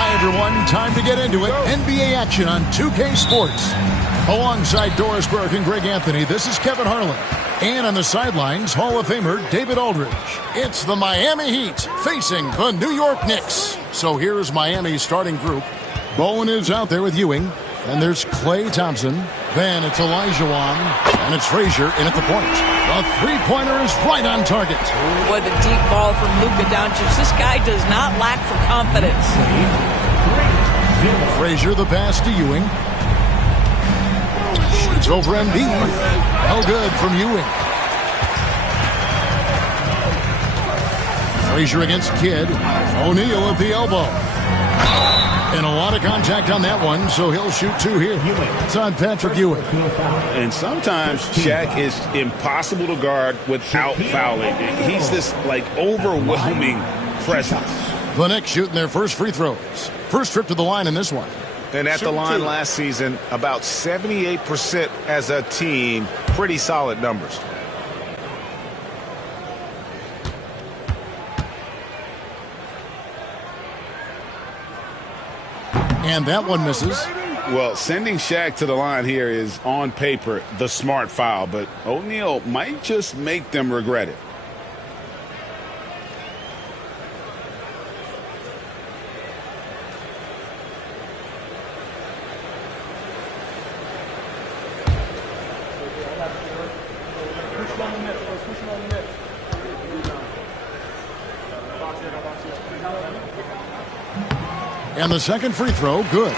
Hi, everyone. Time to get into it. NBA action on 2K Sports. Alongside Doris Burke and Greg Anthony, this is Kevin Harlan. And on the sidelines, Hall of Famer David Aldridge. It's the Miami Heat facing the New York Knicks. So here's Miami's starting group. Bowen is out there with Ewing. And there's Klay Thompson. Then it's Olajuwon. And it's Frazier in at the point. The three-pointer is right on target. What a deep ball from Luka Doncic. This guy does not lack for confidence. Frazier the pass to Ewing. Shoots over Embiid. Well good from Ewing. Frazier against Kidd. O'Neal at the elbow. And a lot of contact on that one, so he'll shoot two here. It's on Patrick Ewing. And sometimes Shaq is impossible to guard without fouling. He's this, overwhelming presence. The Knicks shooting their first free throws. First trip to the line in this one. And at the line last season, about 78% as a team. Pretty solid numbers. And that one misses. Well, sending Shaq to the line here is, on paper, the smart foul. But O'Neal might just make them regret it. And the second free throw, good.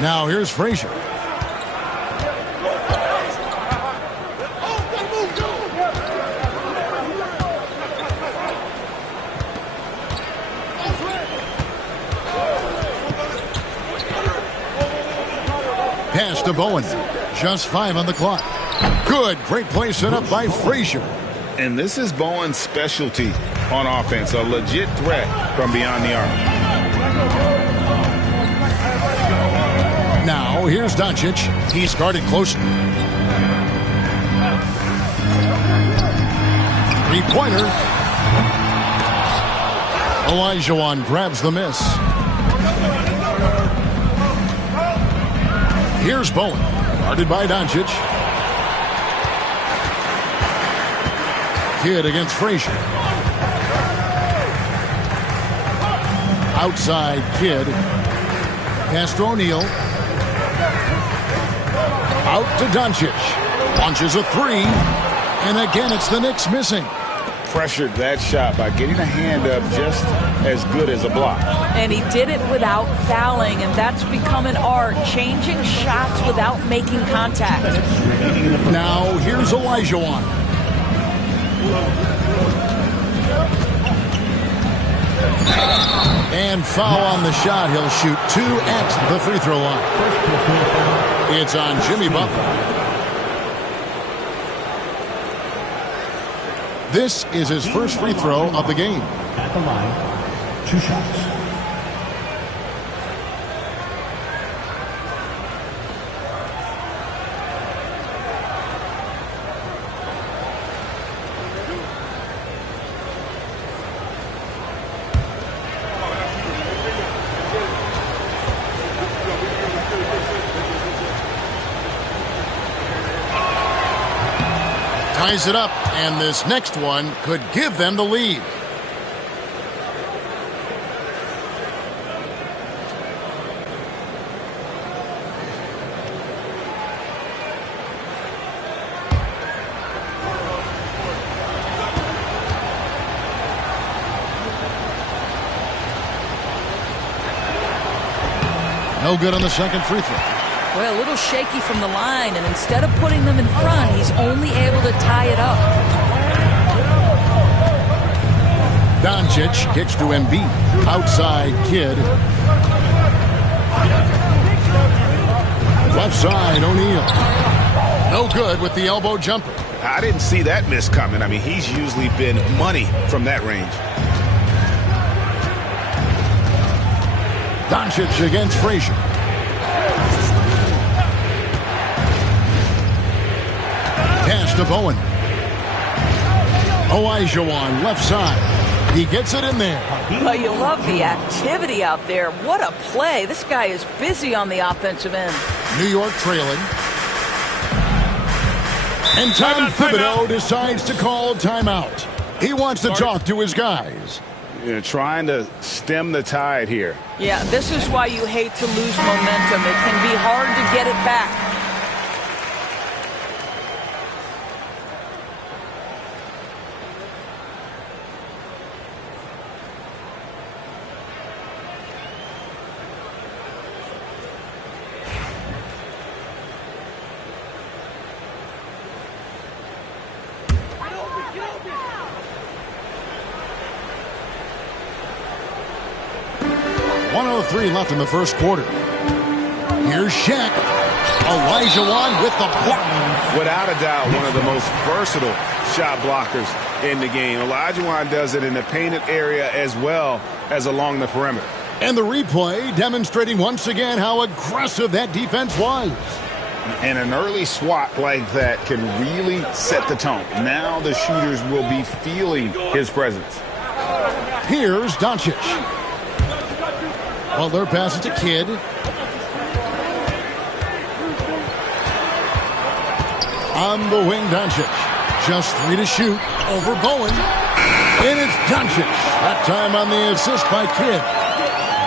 Now here's Frazier. Pass to Bowen. Just 5 on the clock. Good. Great play set up by Frazier. And this is Bowen's specialty on offense, a legit threat from beyond the arc. Now, here's Doncic. He's guarded closely. Three-pointer. Olajuwon grabs the miss. Here's Bowen, guarded by Doncic. Kidd against Frazier. Outside Kidd. Pass to O'Neal. Out to Doncic. Launches a three. And again, it's the Knicks missing. Pressured that shot by getting a hand up just as good as a block. And he did it without fouling, and that's become an art, changing shots without making contact. Now, here's Olajuwon. And foul on the shot. He'll shoot 2 at the free throw line. It's on Jimmy Butler. This is his first free throw of the game. At the line, 2 shots. ties it up, and this next one could give them the lead. No good on the second free throw. Well, a little shaky from the line, and instead of putting them in front, he's only able to tie it up. Doncic kicks to Embiid. Outside Kidd. Left side, O'Neal. No good with the elbow jumper. I didn't see that miss coming. I mean, he's usually been money from that range. Doncic against Frazier. Pass to Bowen. Olajuwon left side. He gets it in there. Well, you love the activity out there. What a play. This guy is busy on the offensive end. New York trailing. And Tom Thibodeau decides to call timeout. He wants to talk to his guys. You're trying to stem the tide here. Yeah, this is why you hate to lose momentum. It can be hard to get it back. Left in the first quarter. Here's Shaq. Olajuwon with the block. Without a doubt, one of the most versatile shot blockers in the game. Olajuwon does it in the painted area as well as along the perimeter. And the replay demonstrating once again how aggressive that defense was. And an early swat like that can really set the tone. Now the shooters will be feeling his presence. Here's Doncic. Butler passes to Kidd. On the wing, Doncic. Just 3 to shoot over Bowen. And it's Doncic. That time on the assist by Kidd.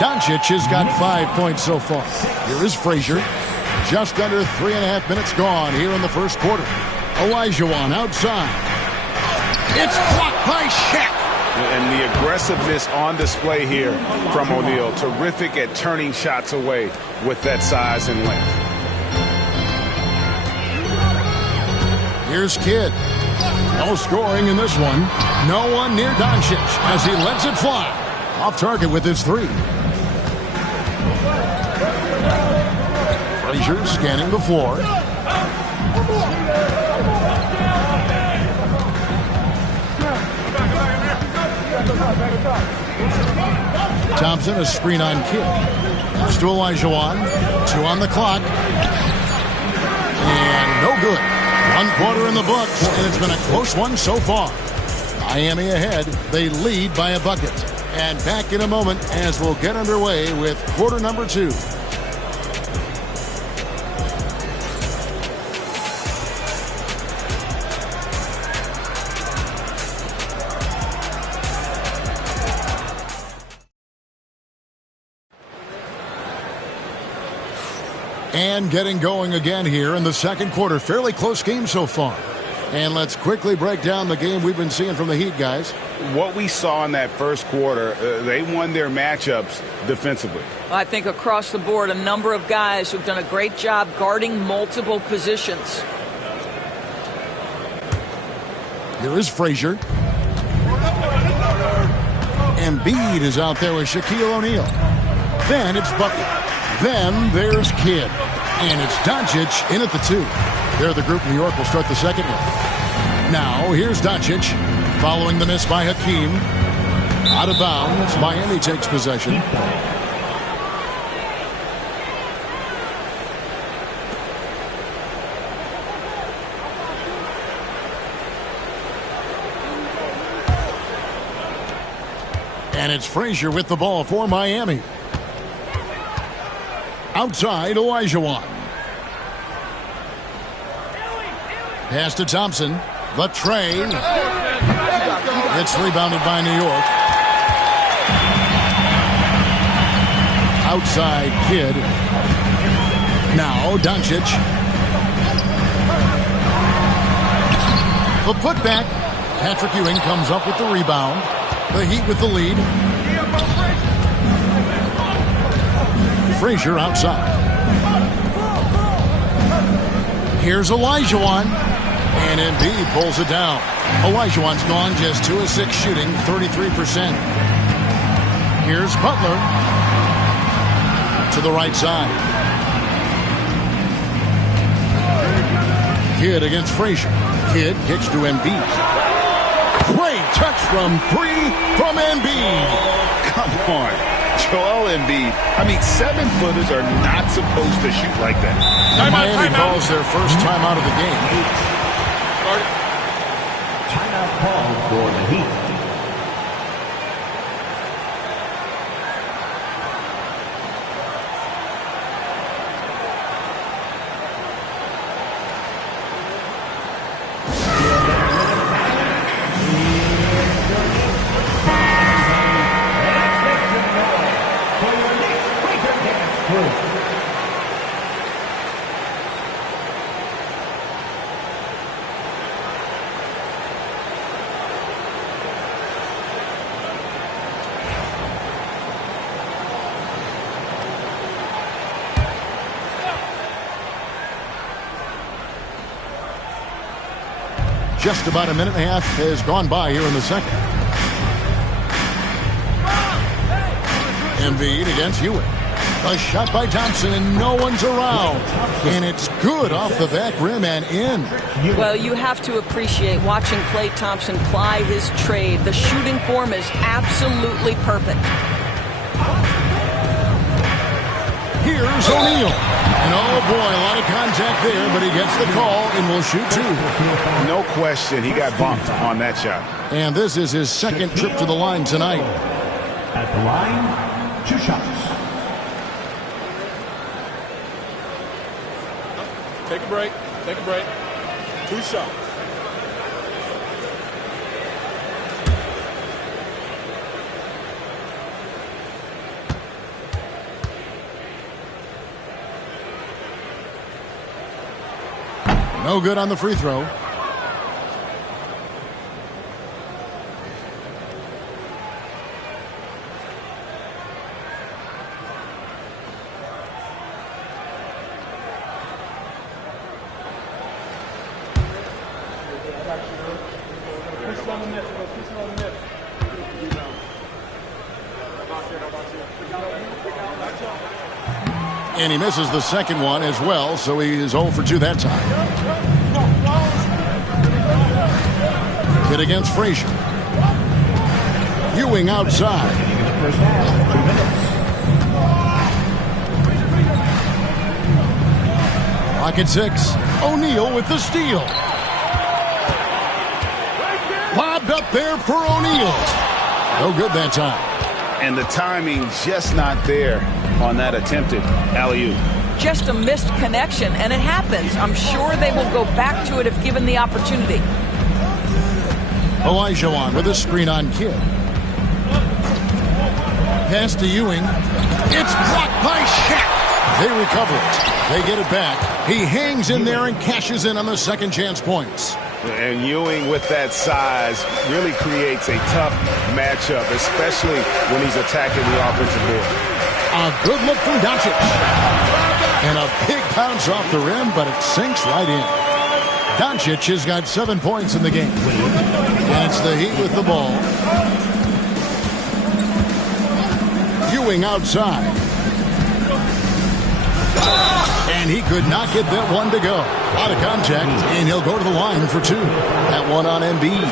Doncic has got 5 points so far. Here is Frazier. Just under 3.5 minutes gone here in the first quarter. Olajuwon outside. It's blocked by Shaq. And the aggressiveness on display here from O'Neal. Terrific at turning shots away with that size and length. Here's Kidd. No scoring in this one. No one near Doncic as he lets it fly. Off target with his 3. Frazier scanning the floor. Thompson, a screen on Kidd. Pass to Olajuwon. 2 on the clock. And no good. 1 quarter in the books, and it's been a close one so far. Miami ahead. They lead by a bucket. And back in a moment as we'll get underway with quarter number 2. And getting going again here in the second quarter. Fairly close game so far. And let's quickly break down the game we've been seeing from the Heat, guys. What we saw in that first quarter, they won their matchups defensively. I think across the board, a number of guys who've done a great job guarding multiple positions. Here is Frazier. Embiid is out there with Shaquille O'Neal. Then it's Butler. Then there's Kidd. And it's Doncic in at the 2. They're the group New York will start the second with. Now, here's Doncic. Following the miss by Hakeem. Out of bounds. Miami takes possession. And it's Frazier with the ball for Miami. Outside, Olajuwon. Pass to Thompson. The tray. It's rebounded by New York. Outside Kidd. Now Doncic. The putback. Patrick Ewing comes up with the rebound. The Heat with the lead. Frazier outside. Here's Olajuwon. And Embiid pulls it down. Olajuwon's gone just 2 of 6 shooting, 33%. Here's Butler. To the right side. Kidd against Frazier. Kidd kicks to Embiid. Great touch from 3 from Embiid. Come on. Joel Embiid. I mean, 7-footers are not supposed to shoot like that. And Miami calls their first timeout of the game. Timeout called for the Heat. Just about a minute and a half has gone by here in the second. Embiid against Ewing. A shot by Thompson and no one's around. And it's good off the back rim and in. Well, you have to appreciate watching Klay Thompson ply his trade. The shooting form is absolutely perfect. Here's O'Neal. And oh boy, a lot of contact there, but he gets the call and will shoot 2. No question, he got bumped on that shot. And this is his second trip to the line tonight. At the line, 2 shots. Take a break. Take a break. 2 shots. No good on the free throw. And he misses the second one as well, so he is 0 for 2 that time. Kidd against Frazier. Ewing outside. First half, 2 minutes. Clock at 6. O'Neal with the steal. Lobbed up there for O'Neal. No good that time. And the timing just not there on that attempted alley-oop. Just a missed connection, and it happens. I'm sure they will go back to it if given the opportunity. Olajuwon with a screen on Kidd. Pass to Ewing. It's blocked by Shaq. They recover it. They get it back. He hangs in there and cashes in on the second chance points. And Ewing with that size really creates a tough matchup, especially when he's attacking the offensive board. A good look from Doncic. And a big bounce off the rim, but it sinks right in. Doncic has got 7 points in the game. And it's the Heat with the ball. Ewing outside. And he could not get that one to go. Out of contact, and he'll go to the line for 2. That one on Embiid.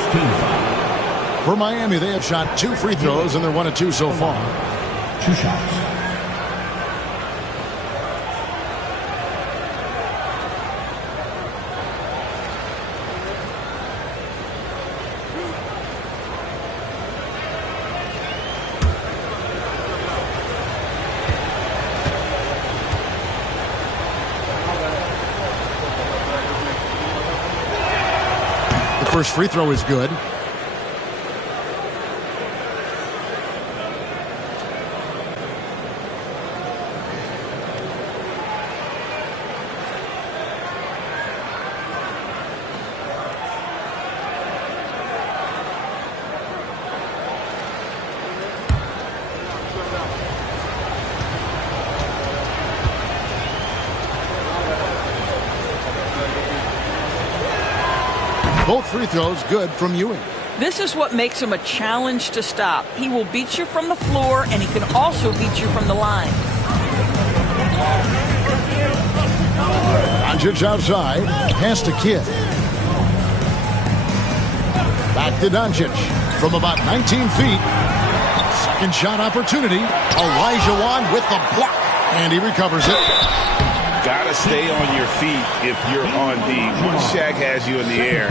For Miami, they have shot 2 free throws, and they're 1 of 2 so far. 2 shots. First free throw is good. Both free throws good from Ewing. This is what makes him a challenge to stop. He will beat you from the floor, and he can also beat you from the line. Doncic outside. Pass to Kidd. Back to Doncic from about 19 feet. Second shot opportunity. Olajuwon with the block. And he recovers it. Gotta stay on your feet if you're on D. Once Shaq has you in the air,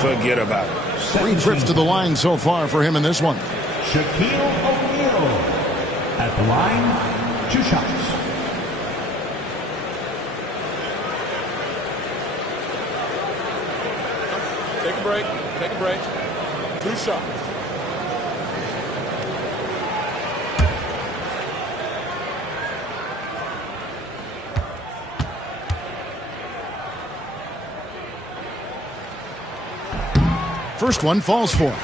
forget about it. 3 trips to the line so far for him in this one. Shaquille O'Neal. At the line, 2 shots. Take a break. Take a break. 2 shots. First one falls for him.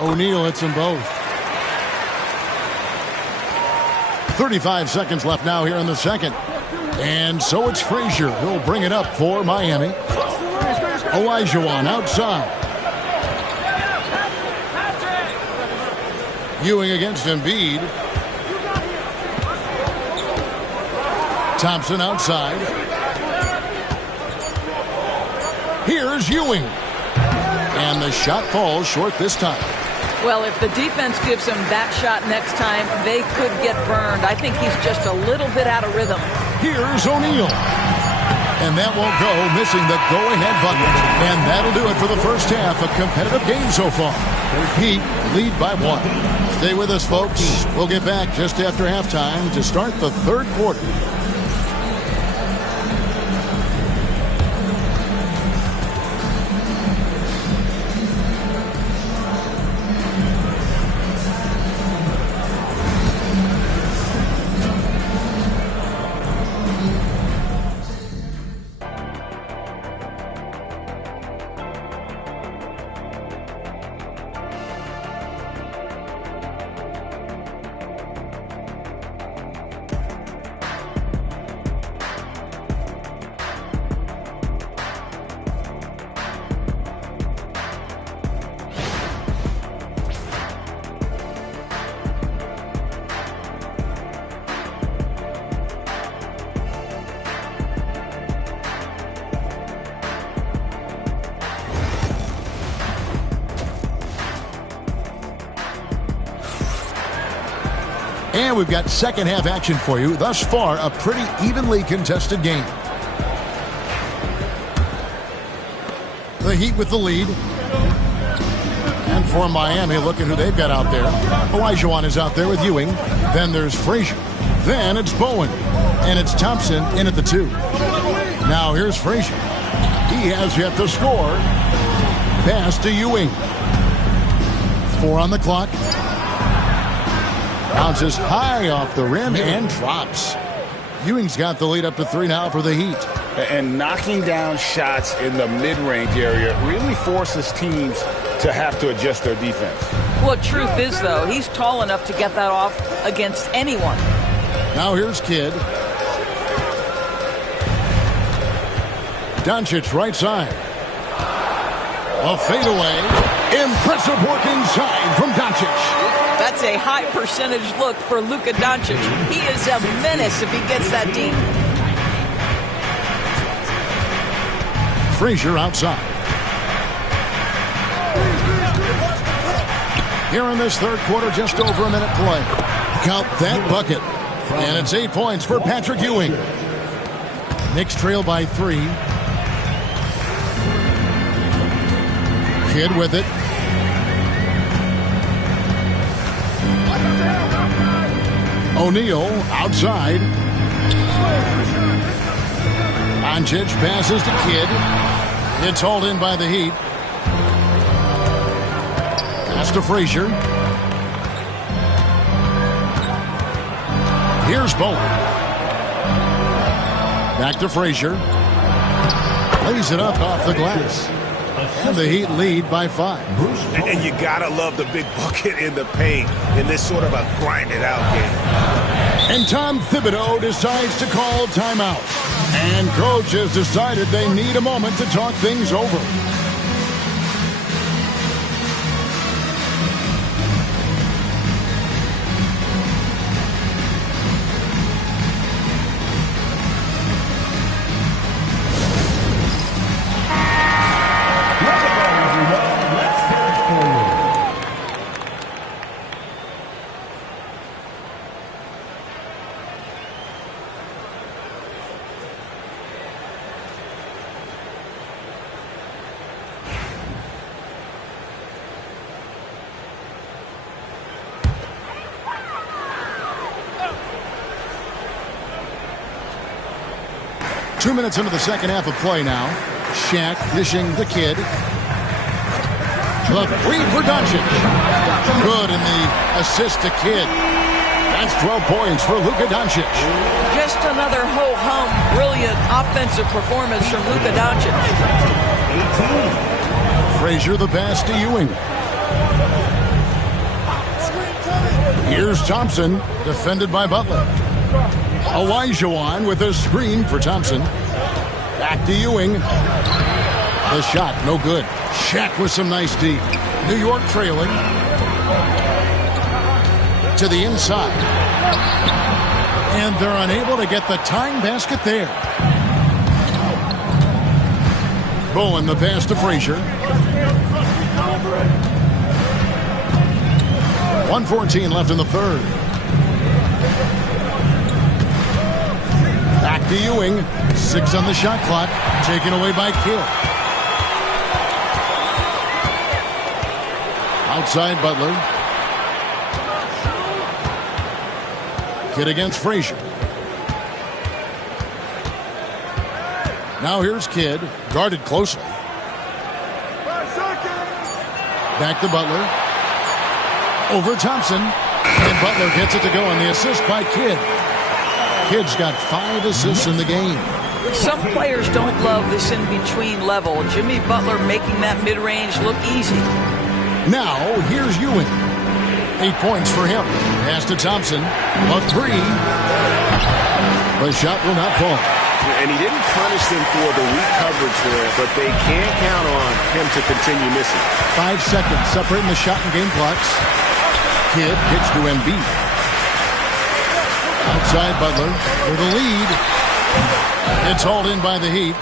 O'Neal hits them both. 35 seconds left now here in the second. And so it's Frazier who'll bring it up for Miami. Olajuwon outside. Ewing against Embiid. Thompson outside. Here's Ewing. And the shot falls short this time. Well, if the defense gives him that shot next time, they could get burned. I think he's just a little bit out of rhythm. Here's O'Neal. And that won't go, missing the go-ahead bucket. And that'll do it for the first half. A competitive game so far. Heat lead by 1. Stay with us, folks. We'll get back just after halftime to start the third quarter. And we've got second half action for you. Thus far, a pretty evenly contested game. The Heat with the lead. And for Miami, looking who they've got out there. Olajuwon is out there with Ewing. Then there's Frazier. Then it's Bowen. And it's Thompson in at the 2. Now here's Frazier. He has yet to score. Pass to Ewing. 4 on the clock. Bounces high off the rim and drops. Ewing's got the lead up to 3 now for the Heat. And knocking down shots in the mid-range area really forces teams to have to adjust their defense. Well, truth is, though, he's tall enough to get that off against anyone. Now here's Kidd. Doncic right side. A fadeaway. Impressive work inside from Doncic. That's a high percentage look for Luka Doncic. He is a menace if he gets that deep. Frazier outside. Here in this third quarter, just over a minute play. Count that bucket. And it's 8 points for Patrick Ewing. Knicks trail by 3. Kidd with it. O'Neal outside. Doncic passes to Kidd. It's hauled in by the Heat. Pass to Frazier. Here's Bowen. Back to Frazier. Lays it up off the glass. And the Heat lead by 5. And you gotta love the big bucket in the paint in this sort of a grinded out game. And Tom Thibodeau decides to call timeout. And coach has decided they need a moment to talk things over. Two minutes into the second half of play now. Shaq dishing the Kidd. The three for Doncic. Good in the assist to Kidd. That's 12 points for Luka Doncic. Just another ho-hum, brilliant offensive performance from Luka Doncic. Frazier the pass to Ewing. Here's Thompson, defended by Butler. Olajuwon with a screen for Thompson. Back to Ewing. The shot, no good. Shaq with some nice D. New York trailing. To the inside. And they're unable to get the tying basket there. Bowen the pass to Frazier. 1:14 left in the third. Back to Ewing. 6 on the shot clock. Taken away by Kidd. Outside Butler. Kidd against Frazier. Now here's Kidd. Guarded closely. Back to Butler. Over Thompson. And Butler gets it to go on the assist by Kidd. Kidd's got 5 assists in the game. Some players don't love this in-between level. Jimmy Butler making that mid-range look easy. Now, here's Ewing. 8 points for him. Pass to Thompson. A 3. The shot will not fall. And he didn't punish them for the weak coverage there, but they can't count on him to continue missing. 5 seconds separating the shot and game clocks. Kidd gets to Embiid. Outside Butler with a lead. It's hauled in by the Heat.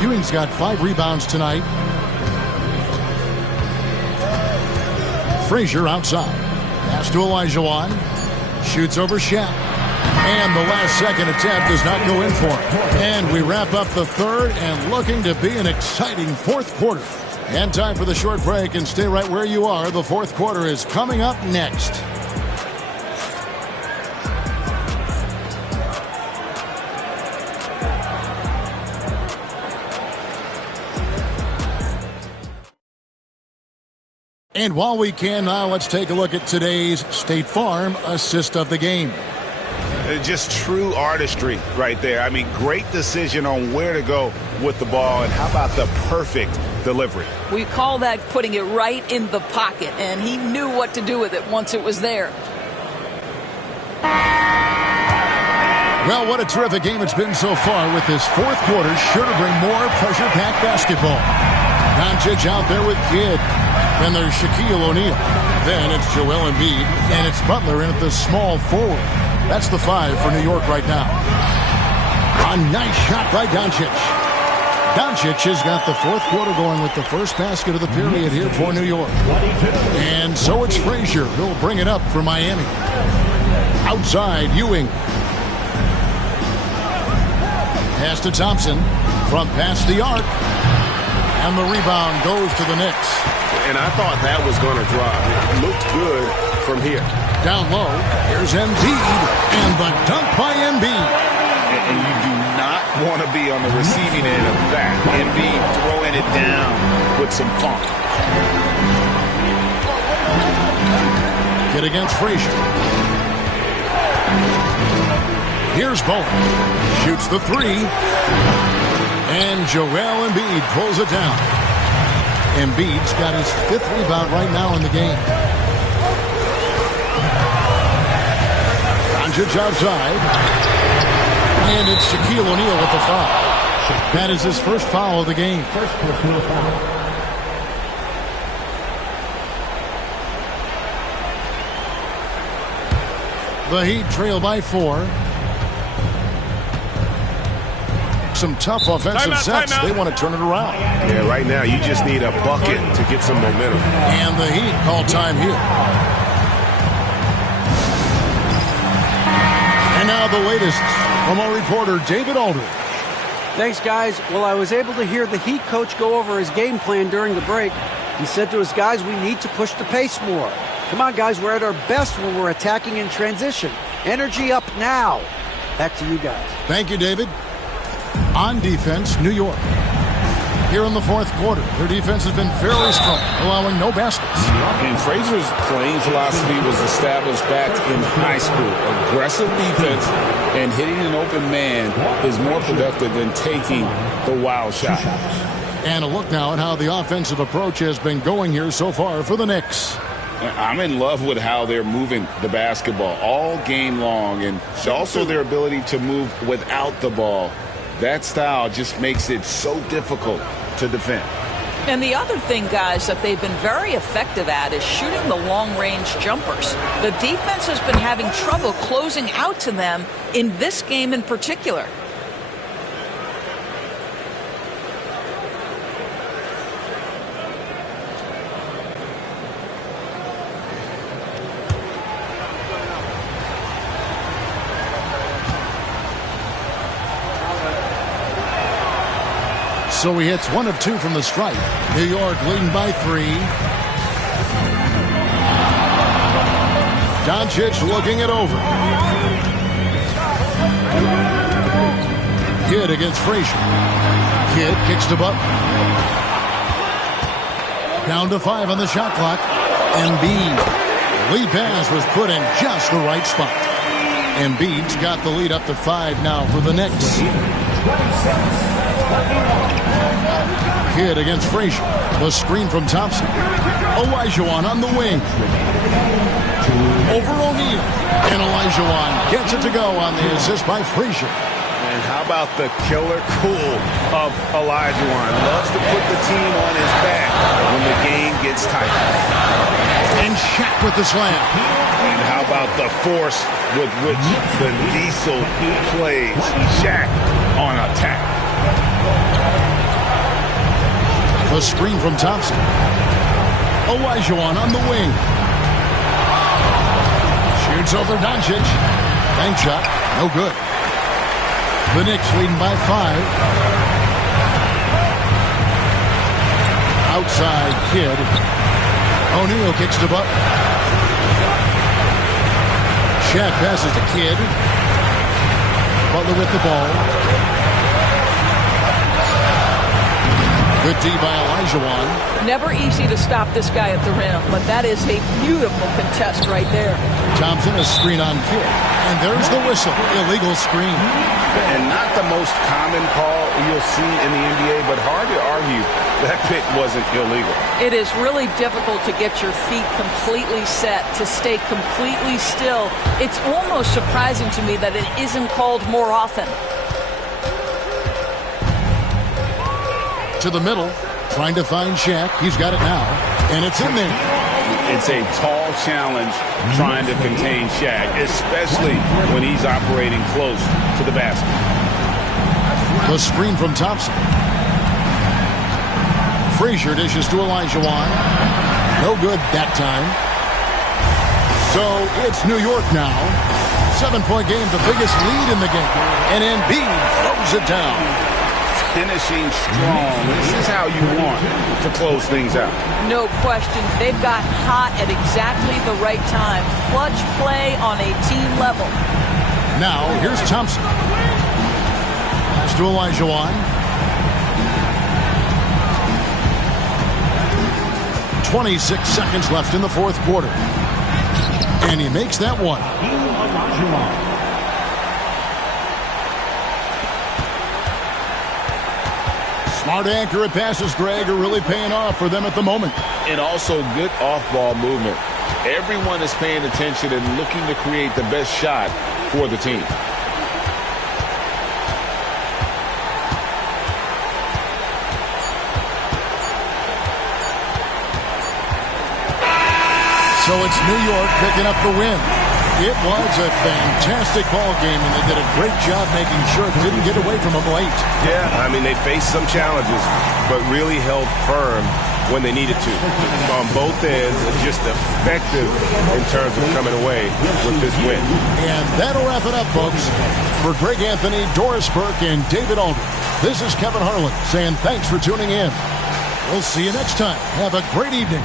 Ewing's got 5 rebounds tonight. Frazier outside. Pass to Olajuwon. Shoots over Shaq. And the last second attempt does not go in for him. And we wrap up the third and looking to be an exciting fourth quarter. And time for the short break, and stay right where you are. The fourth quarter is coming up next. And while we can now, let's take a look at today's State Farm assist of the game. Just true artistry right there. I mean, great decision on where to go with the ball, and how about the perfect delivery? We call that putting it right in the pocket, and he knew what to do with it once it was there. Well, what a terrific game it's been so far, with this fourth quarter sure to bring more pressure-packed basketball. Doncic out there with Kidd. Then there's Shaquille O'Neal. Then it's Joel Embiid. And it's Butler in at the small forward. That's the 5 for New York right now. A nice shot by Doncic. Doncic has got the fourth quarter going with the first basket of the period here for New York. And so it's Frazier who'll bring it up for Miami. Outside, Ewing. Pass to Thompson from past the arc. And the rebound goes to the Knicks. And I thought that was going to drop. It looked good from here. Down low, here's Embiid. And the dunk by Embiid. And you do not want to be on the receiving end of that. Embiid throwing it down with some funk. Get against Frazier. Here's Bowen. Shoots the three. And Joel Embiid pulls it down. Embiid's got his fifth rebound right now in the game. Doncic outside. And it's Shaquille O'Neal with the foul. That is his first foul of the game. First personal foul. The Heat trail by 4. Some tough offensive sets. They want to turn it around. Yeah, right now you just need a bucket to get some momentum. And the Heat call time here. And now the latest from our reporter, David Aldridge. Thanks, guys. Well, I was able to hear the Heat coach go over his game plan during the break. He said to his guys, we need to push the pace more. Come on, guys, we're at our best when we're attacking in transition. Energy up now. Back to you guys. Thank you, David. On defense, New York. Here in the fourth quarter, their defense has been fairly strong, allowing no baskets. And Frazier's playing philosophy was established back in high school. Aggressive defense and hitting an open man is more productive than taking the wild shot. And a look now at how the offensive approach has been going here so far for the Knicks. I'm in love with how they're moving the basketball all game long, and also their ability to move without the ball. That style just makes it so difficult to defend. And the other thing, guys, that they've been very effective at is shooting the long-range jumpers. The defense has been having trouble closing out to them in this game in particular. So he hits 1 of 2 from the stripe. New York leading by 3. Doncic looking it over. Kidd against Frazier. Kidd kicks to Butler. Down to 5 on the shot clock. Embiid. Lead pass was put in just the right spot. Embiid's got the lead up to 5 now for the Knicks. Kidd against Frazier. The screen from Thompson. Olajuwon on the wing. Over O'Neal. And Olajuwon gets it to go on the assist by Frazier. And how about the killer cool of Olajuwon? Loves to put the team on his back when the game gets tight. And Shaq with the slam. And how about the force with which the Diesel plays? Shaq on attack. The screen from Thompson. Olajuwon on the wing. Shoots over Doncic. Bank shot. No good. The Knicks leading by 5. Outside Kidd. O'Neal kicks to Butler. Shaq passes to Kidd. Butler with the ball. Good D by Olajuwon. Never easy to stop this guy at the rim, but that is a beautiful contest right there. Thompson, a screen on Kidd. And there's the whistle. Illegal screen. And not the most common call you'll see in the NBA, but hard to argue that pick wasn't illegal. It is really difficult to get your feet completely set, to stay completely still. It's almost surprising to me that it isn't called more often. To the middle, trying to find Shaq. He's got it now, and it's in there. It's a tall challenge trying to contain Shaq, especially when he's operating close to the basket. The screen from Thompson. Frazier dishes to Olajuwon. No good that time. So it's New York now. 7-point game, the biggest lead in the game. And Embiid throws it down. Finishing strong. This is how you want to close things out. No question. They've got hot at exactly the right time. Clutch play on a team level. Now, here's Thompson. Pass to Olajuwon. 26 seconds left in the fourth quarter. And he makes that one. Smart accurate passes, Greg, are really paying off for them at the moment. And also good off-ball movement. Everyone is paying attention and looking to create the best shot for the team. So it's New York picking up the win. It was a fantastic ball game, and they did a great job making sure it didn't get away from them late. Yeah, I mean, they faced some challenges, but really held firm when they needed to. On both ends, just effective in terms of coming away with this win. And that'll wrap it up, folks. For Greg Anthony, Doris Burke, and David Aldridge, this is Kevin Harlan saying thanks for tuning in. We'll see you next time. Have a great evening.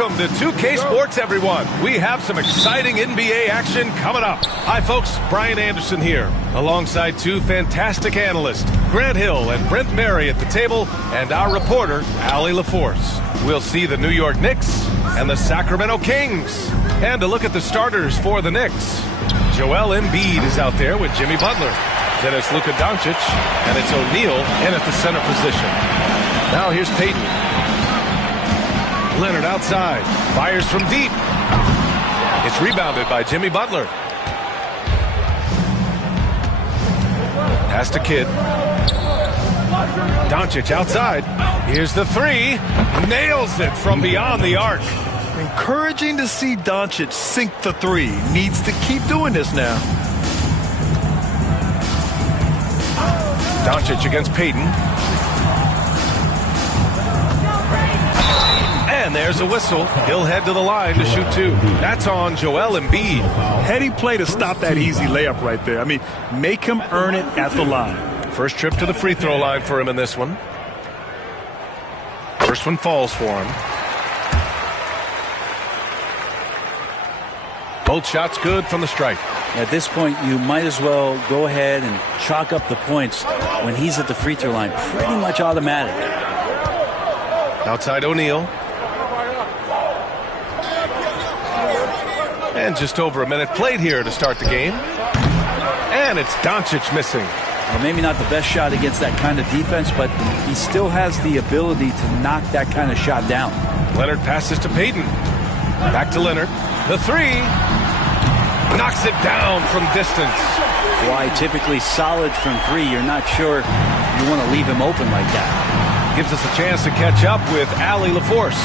Welcome to 2K Sports, everyone. We have some exciting NBA action coming up. Hi, folks. Brian Anderson here, alongside two fantastic analysts, Grant Hill and Brent Berry at the table, and our reporter, Allie LaForce. We'll see the New York Knicks and the Sacramento Kings. And a look at the starters for the Knicks. Joel Embiid is out there with Jimmy Butler. Then it's Luka Doncic, and it's O'Neal in at the center position. Now here's Payton. Leonard outside, fires from deep. It's rebounded by Jimmy Butler. Pass to Kidd. Doncic outside. Here's the three. Nails it from beyond the arc. Encouraging to see Doncic sink the three. Needs to keep doing this now. Doncic against Payton. And there's a whistle. He'll head to the line to shoot two. That's on Joel Embiid. Heady play to stop that easy layup right there. I mean, make him earn it at the line. First trip to the free throw line for him in this one. First one falls for him. Both shots good from the stripe. At this point, you might as well go ahead and chalk up the points when he's at the free throw line. Pretty much automatic. Outside O'Neal. And just over a minute played here to start the game. And it's Doncic missing. Well, maybe not the best shot against that kind of defense, but he still has the ability to knock that kind of shot down. Leonard passes to Payton. Back to Leonard. The three. Knocks it down from distance. Why typically solid from three, you're not sure you want to leave him open like that. gives us a chance to catch up with Allie LaForce.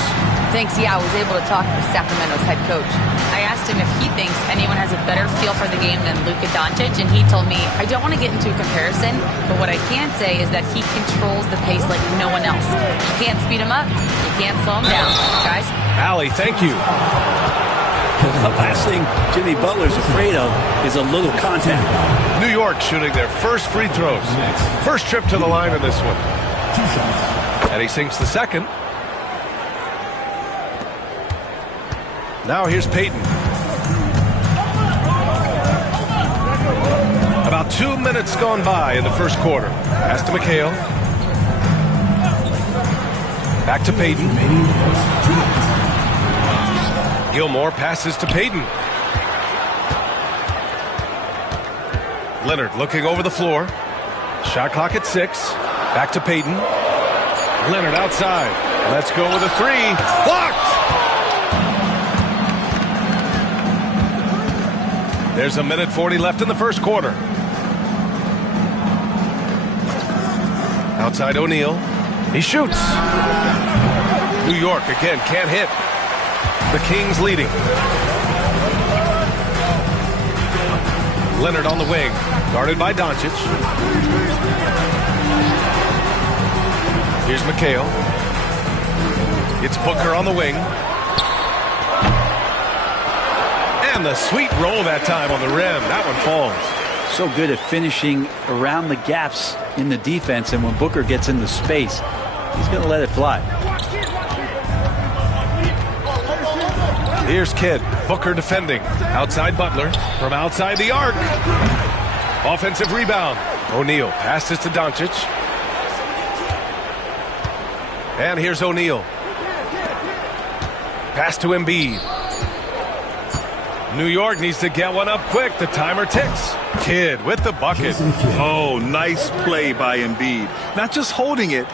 Thanks. Yeah, I was able to talk to Sacramento's head coach. I asked him if he thinks anyone has a better feel for the game than Luka Doncic, and he told me, I don't want to get into a comparison, but what I can say is that he controls the pace like no one else. You can't speed him up. You can't slow him down. Guys? Allie, thank you. The last thing Jimmy Butler's afraid of is a little contact. New York shooting their first free throws. First trip to the line in this one. And he sinks the second. Now here's Payton. About 2 minutes gone by in the first quarter. Pass to McHale. Back to Payton. Gilmore passes to Payton. Leonard looking over the floor. Shot clock at 6. Back to Payton. Leonard outside. Let's go with a three. Blocked! There's 1:40 left in the first quarter. Outside O'Neal. He shoots. New York again can't hit. The Kings leading. Leonard on the wing. Guarded by Doncic. Here's McHale. It's Booker on the wing. And the sweet roll that time on the rim. That one falls. So good at finishing around the gaps in the defense, and when Booker gets into space, he's going to let it fly. Here's Kidd. Booker defending. Outside Butler. From outside the arc. Offensive rebound. O'Neal passes to Doncic. And here's O'Neal. Pass to Embiid. New York needs to get one up quick. The timer ticks. Kidd with the bucket. Oh, nice play by Embiid. Not just holding it,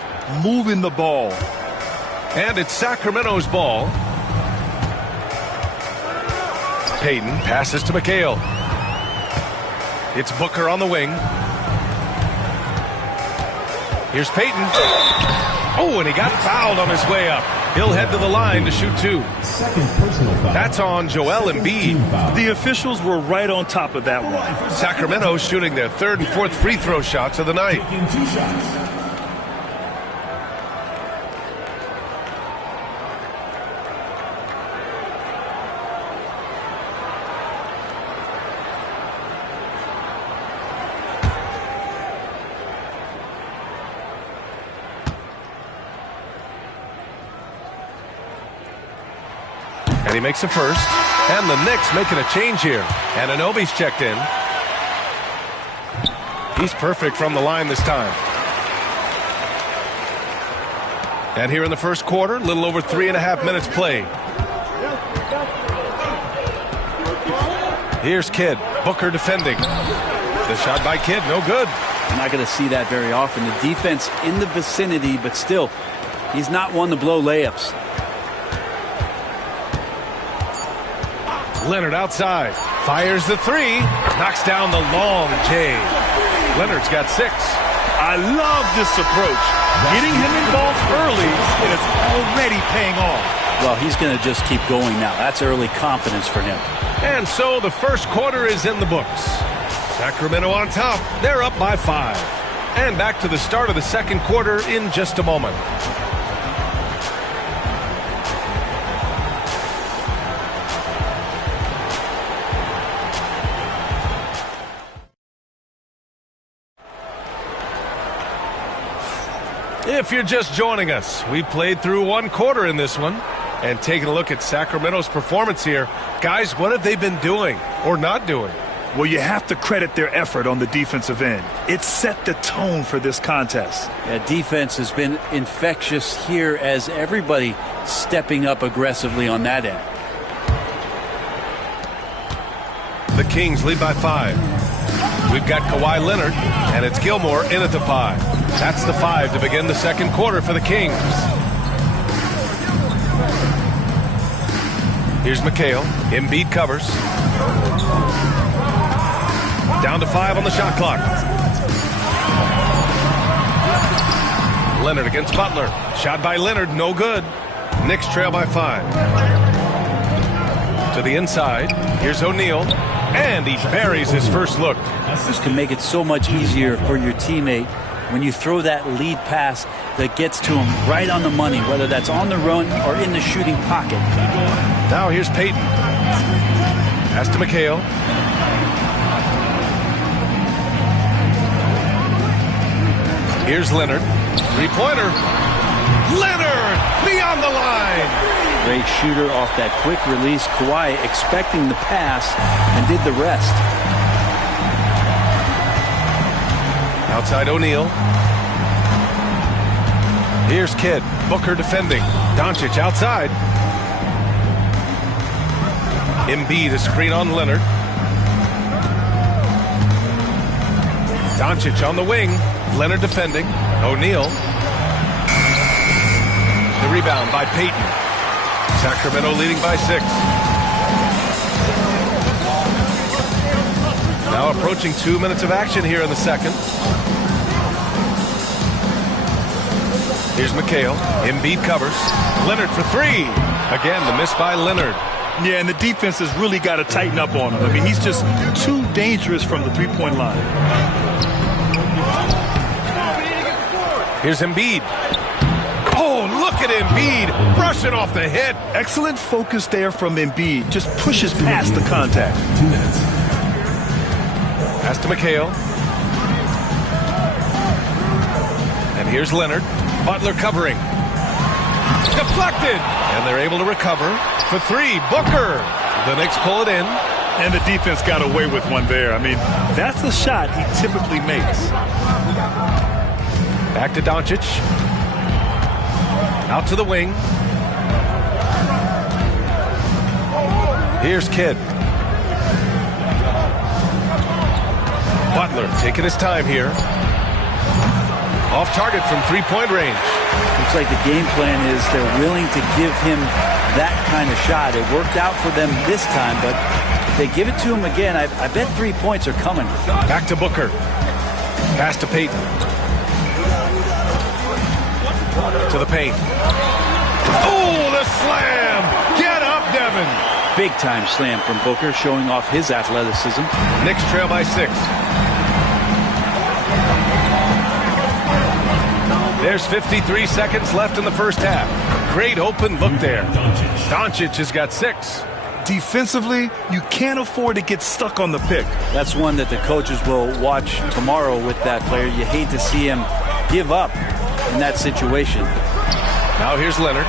moving the ball. And it's Sacramento's ball. Payton passes to McHale. It's Booker on the wing. Here's Payton. Oh, and he got fouled on his way up. He'll head to the line to shoot 2. Second personal foul. That's on Joel Embiid. The officials were right on top of that one. Sacramento shooting their 3rd and 4th free throw shots of the night. Taking 2 shots. And he makes a first. And the Knicks making a change here. And Anunoby's checked in. He's perfect from the line this time. And here in the first quarter, a little over 3.5 minutes played. Here's Kidd. Booker defending. The shot by Kidd, no good. You're not going to see that very often. The defense in the vicinity, but still, he's not one to blow layups. Leonard outside. Fires the 3. Knocks down the long J. Leonard's got 6. I love this approach. Getting him involved early, and it's already paying off. Well, he's going to just keep going now. That's early confidence for him. And so the first quarter is in the books. Sacramento on top. They're up by 5. And back to the start of the second quarter in just a moment. If you're just joining us, we played through 1 quarter in this one. And taking a look at Sacramento's performance here. Guys, what have they been doing or not doing? Well, you have to credit their effort on the defensive end. It set the tone for this contest. Yeah, defense has been infectious here as everybody stepping up aggressively on that end. The Kings lead by 5. We've got Kawhi Leonard, and it's Gilmore in at the 5. That's the 5 to begin the second quarter for the Kings. Here's McHale. Embiid covers. Down to 5 on the shot clock. Leonard against Butler. Shot by Leonard, no good. Knicks trail by 5. To the inside. Here's O'Neal. And he buries his first look. This can make it so much easier for your teammate when you throw that lead pass that gets to him right on the money, whether that's on the run or in the shooting pocket. Now here's Payton. Pass to McHale. Here's Leonard. Three-pointer. Leonard beyond the line. Great shooter off that quick release. Kawhi expecting the pass and did the rest. Outside O'Neal. Here's Kidd. Booker defending. Doncic outside. Embiid a screen on Leonard. Doncic on the wing. Leonard defending. O'Neal. The rebound by Payton. Sacramento leading by 6. Now approaching 2 minutes of action here in the second. Here's McHale. Embiid covers. Leonard for 3. Again, the miss by Leonard. Yeah, and the defense has really got to tighten up on him. I mean, he's just too dangerous from the three-point line. Here's Embiid. Oh, look at Embiid brushing off the hit. Excellent focus there from Embiid. Just pushes past the contact. 2 minutes. Pass to McHale. And here's Leonard. Butler covering. Deflected. And they're able to recover for 3. Booker. The Knicks pull it in. And the defense got away with one there. I mean, that's the shot he typically makes. Back to Doncic. Out to the wing. Here's Kidd. Butler taking his time here. Off target from three-point range. Looks like the game plan is they're willing to give him that kind of shot. It worked out for them this time, but if they give it to him again, I bet 3 points are coming. Back to Booker. Pass to Payton. To the paint. Oh, the slam! Get up, Devin! Big time slam from Booker, showing off his athleticism. Knicks trail by 6. There's 53 seconds left in the first half. Great open look there. Doncic has got 6. Defensively, you can't afford to get stuck on the pick. That's one that the coaches will watch tomorrow with that player. You hate to see him give up in that situation. Now here's Leonard.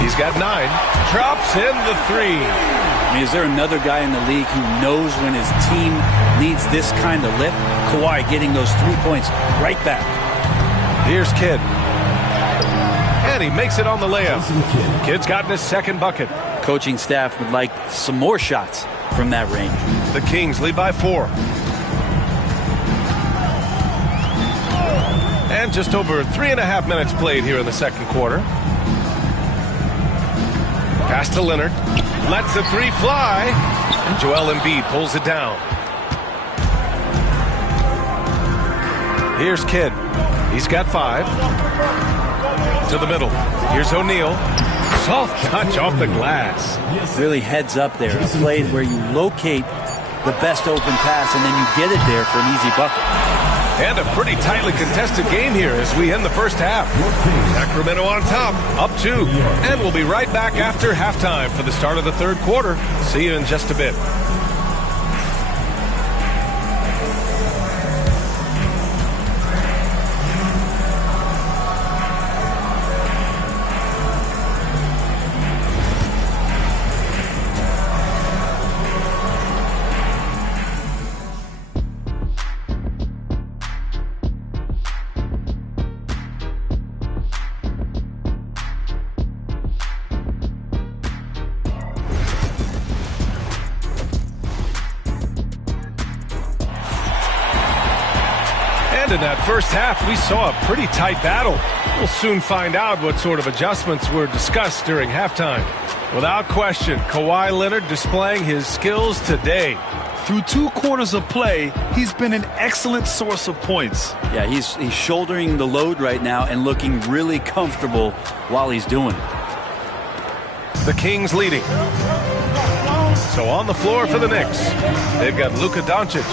He's got 9. Drops in the 3. I mean, is there another guy in the league who knows when his team needs this kind of lift? Kawhi getting those 3 points right back. Here's Kidd. And he makes it on the layup. Kidd's gotten his second bucket. Coaching staff would like some more shots from that range. The Kings lead by 4. And just over 3.5 minutes played here in the second quarter. Pass to Leonard. Lets the 3 fly. And Joel Embiid pulls it down. Here's Kidd. He's got 5. To the middle. Here's O'Neal. Soft touch off the glass. Really heads up there. A play where you locate the best open pass and then you get it there for an easy bucket. And a pretty tightly contested game here as we end the first half. Sacramento on top, up 2. And we'll be right back after halftime for the start of the third quarter. See you in just a bit. In that first half, we saw a pretty tight battle. We'll soon find out what sort of adjustments were discussed during halftime. Without question, Kawhi Leonard displaying his skills today. Through 2 quarters of play, he's been an excellent source of points. Yeah, he's shouldering the load right now and looking really comfortable while he's doing it. The Kings leading. So on the floor for the Knicks, they've got Luka Doncic.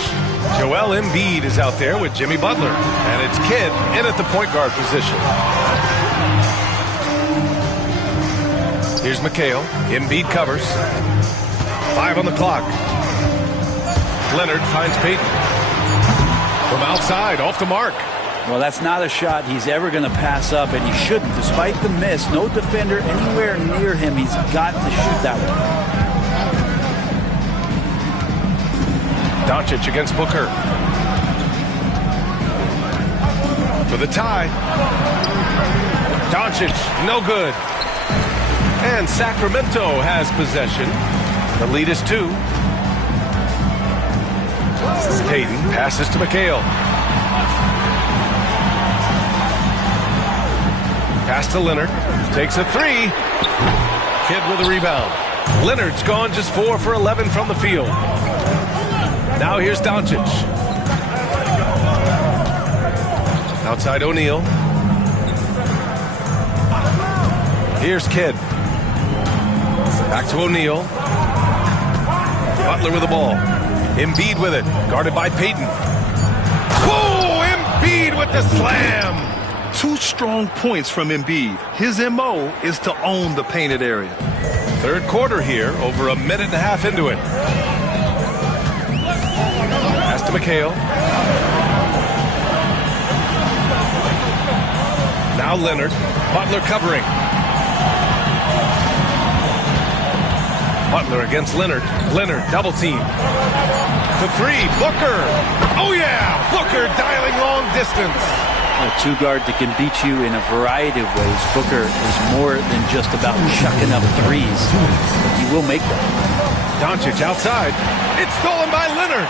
Joel Embiid is out there with Jimmy Butler. And it's Kidd in at the point guard position. Here's McHale. Embiid covers. 5 on the clock. Leonard finds Payton. From outside, off the mark. Well, that's not a shot he's ever going to pass up, and he shouldn't. Despite the miss, no defender anywhere near him. He's got to shoot that one. Doncic against Booker. For the tie. Doncic, no good. And Sacramento has possession. The lead is 2. Payton passes to McHale. Pass to Leonard. Takes a 3. Kidd with a rebound. Leonard's gone just 4 for 11 from the field. Now here's Doncic. Outside O'Neal. Here's Kidd. Back to O'Neal. Butler with the ball. Embiid with it. Guarded by Payton. Whoa! Embiid with the slam! 2 strong points from Embiid. His M.O. is to own the painted area. Third quarter here, over a minute and a half into it. Pass to McHale. Now Leonard. Butler covering. Butler against Leonard. Leonard double team. The 3. Booker. Oh yeah! Booker dialing long distance. A 2-guard that can beat you in a variety of ways. Booker is more than just about chucking up threes. He will make them. Doncic outside. It's stolen by Leonard.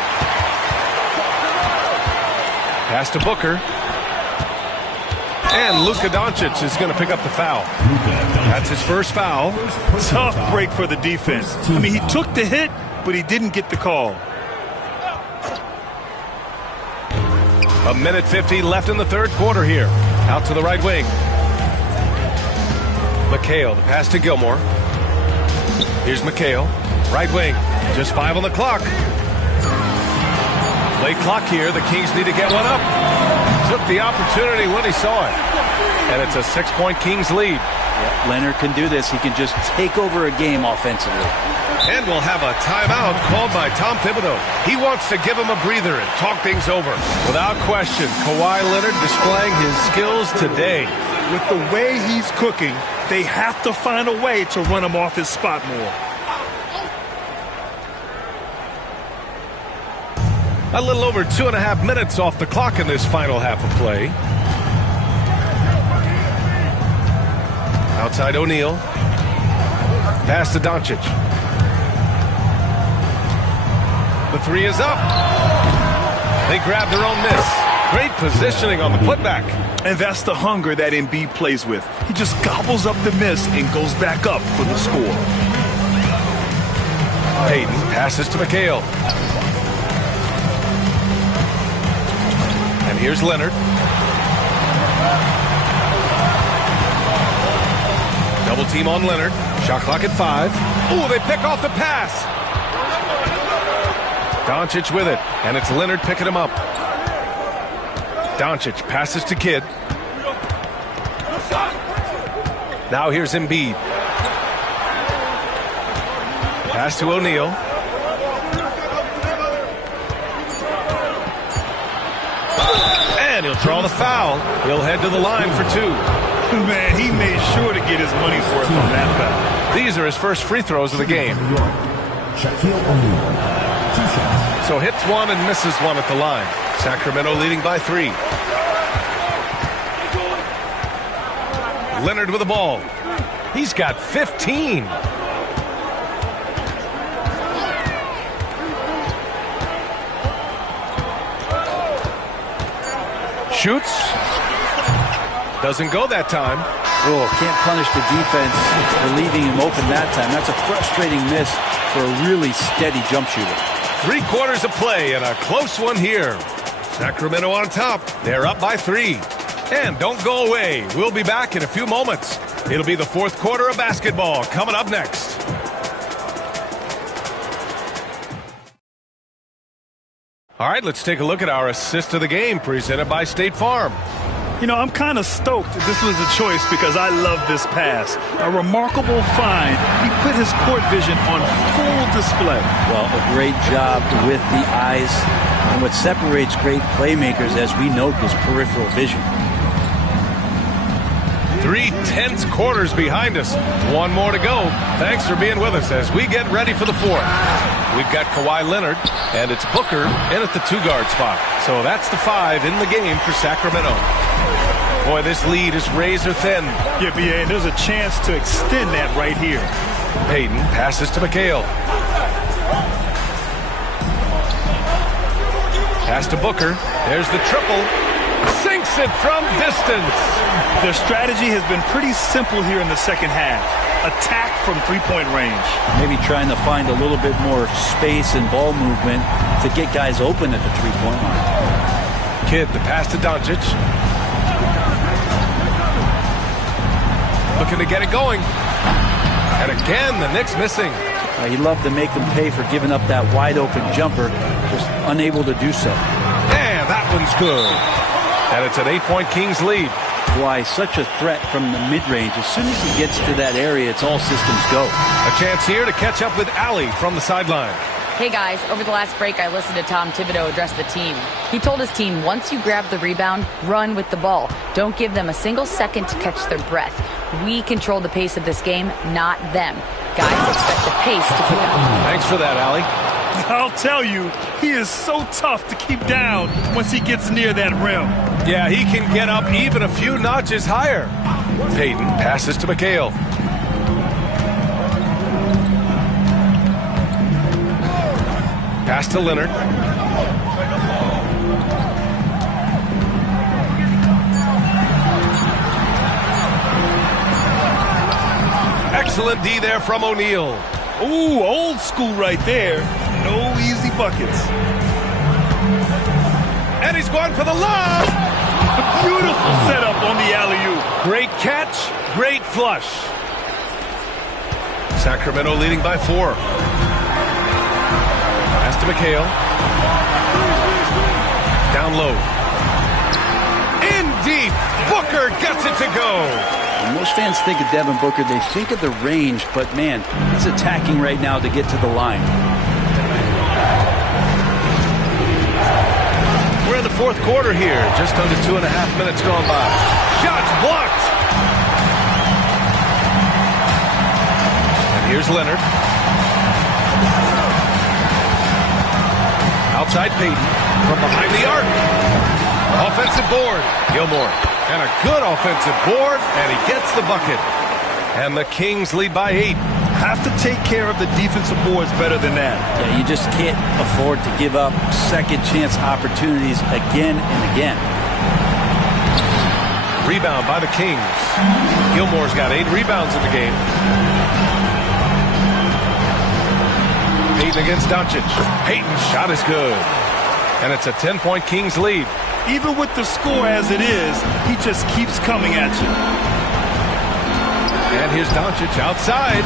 Pass to Booker. And Luka Doncic is going to pick up the foul. That's his first foul. Tough break for the defense. I mean, he took the hit, but he didn't get the call. A minute 50 left in the third quarter here. Out to the right wing. McHale, the pass to Gilmore. Here's McHale. Right wing. Just 5 on the clock. Late clock here. The Kings need to get one up. Took the opportunity when he saw it. And it's a 6-point Kings lead. Yeah, Leonard can do this. He can just take over a game offensively. And we'll have a timeout called by Tom Thibodeau. He wants to give him a breather and talk things over. Without question, Kawhi Leonard displaying his skills today. With the way he's cooking, they have to find a way to run him off his spot more. A little over 2.5 minutes off the clock in this final half of play. Outside O'Neal. Pass to Doncic. The 3 is up. They grab their own miss. Great positioning on the putback. And that's the hunger that Embiid plays with. He just gobbles up the miss and goes back up for the score. Payton passes to McHale. And here's Leonard. Double team on Leonard. Shot clock at 5. Ooh, they pick off the pass. Doncic with it, and it's Leonard picking him up. Doncic passes to Kidd. Now here's Embiid. Pass to O'Neal. And he'll draw the foul. He'll head to the line for 2. Man, he made sure to get his money's worth on that foul. These are his first free throws of the game. Shaquille O'Neal. 2 shots. So hits 1 and misses 1 at the line. Sacramento leading by 3. Leonard with the ball. He's got 15. Shoots. Doesn't go that time. Oh, can't punish the defense for leaving him open that time. That's a frustrating miss for a really steady jump shooter. 3 quarters of play and a close one here. Sacramento on top. They're up by 3. And don't go away. We'll be back in a few moments. It'll be the 4th quarter of basketball coming up next. All right, let's take a look at our assist of the game presented by State Farm. You know, I'm kind of stoked this was a choice because I love this pass. A remarkable find. He put his court vision on full display. Well, a great job with the eyes. And what separates great playmakers, as we note, is peripheral vision. 3 tense quarters behind us. 1 more to go. Thanks for being with us as we get ready for the 4th. We've got Kawhi Leonard, and it's Booker in at the 2-guard spot. So that's the 5 in the game for Sacramento. Boy, this lead is razor thin. Yeah, B.A., and there's a chance to extend that right here. Payton passes to McHale. Pass to Booker. There's the triple. Sinks it from distance. Their strategy has been pretty simple here in the second half. Attack from 3-point range. Maybe trying to find a little bit more space and ball movement to get guys open at the 3-point line. Kidd, the pass to Doncic. Looking to get it going. And again, the Knicks missing. He'd love to make them pay for giving up that wide-open jumper, just unable to do so. And that one's good. And it's an 8-point Kings lead. Why, such a threat from the mid-range. As soon as he gets to that area, it's all systems go. A chance here to catch up with Allie from the sideline. Hey guys, over the last break I listened to Tom Thibodeau address the team. He told his team, once you grab the rebound, run with the ball. Don't give them a single second to catch their breath. We control the pace of this game, not them. Guys expect the pace to pick up. Thanks for that, Allie. I'll tell you, he is so tough to keep down once he gets near that rim. Yeah, he can get up even a few notches higher. Payton passes to McHale. Pass to Leonard. Excellent D there from O'Neal. Ooh, old school right there. No easy buckets. And he's going for the lob. A beautiful setup on the alley-oop. Great catch, great flush. Sacramento leading by 4. Pass to McHale. Down low. In deep. Booker gets it to go. When most fans think of Devin Booker, they think of the range, but man, he's attacking right now to get to the line. We're in the 4th quarter here. Just under 2.5 minutes gone by. Shots blocked. And here's Leonard. Outside Payton from behind the arc. Offensive board. Gilmore. And a good offensive board, and he gets the bucket. And the Kings lead by 8. Have to take care of the defensive boards better than that. Yeah, you just can't afford to give up second chance opportunities again and again. Rebound by the Kings. Gilmore's got 8 rebounds in the game. Payton against Doncic. Payton's shot is good. And it's a 10-point Kings lead. Even with the score as it is, he just keeps coming at you. And here's Doncic outside.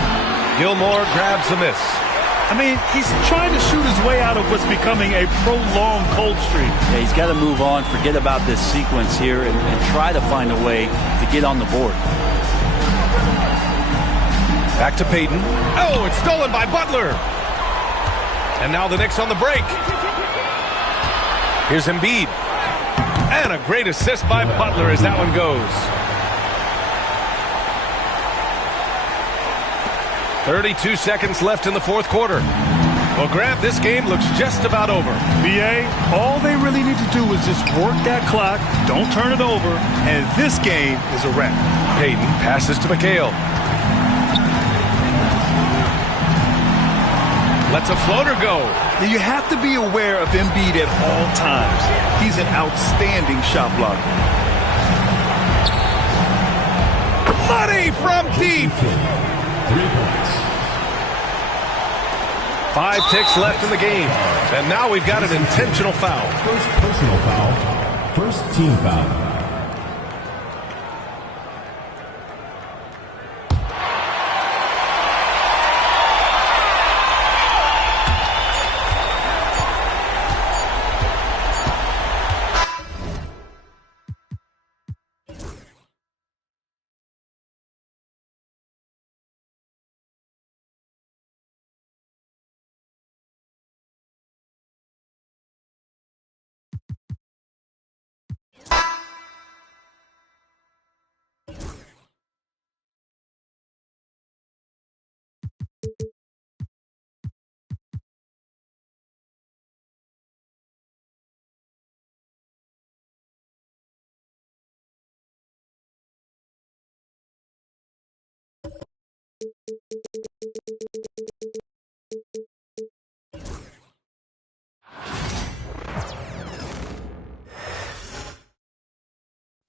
Gilmore grabs the miss. I mean, he's trying to shoot his way out of what's becoming a prolonged cold streak. Yeah, he's got to move on, forget about this sequence here, and try to find a way to get on the board. Back to Payton. Oh, it's stolen by Butler. And now the Knicks on the break. Here's Embiid. And a great assist by Butler as that one goes. 32 seconds left in the 4th quarter. Well, Grant, this game looks just about over. B.A., all they really need to do is just work that clock, don't turn it over, and this game is a wrap. Payton passes to McHale. Lets a floater go. You have to be aware of Embiid at all times. He's an outstanding shot blocker. Money from deep. 3 points. 5 ticks left in the game. And now we've got an intentional foul. First personal foul. First team foul.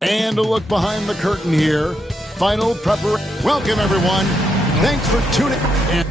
And a look behind the curtain here. Final preparation. Welcome, everyone. Thanks for tuning in.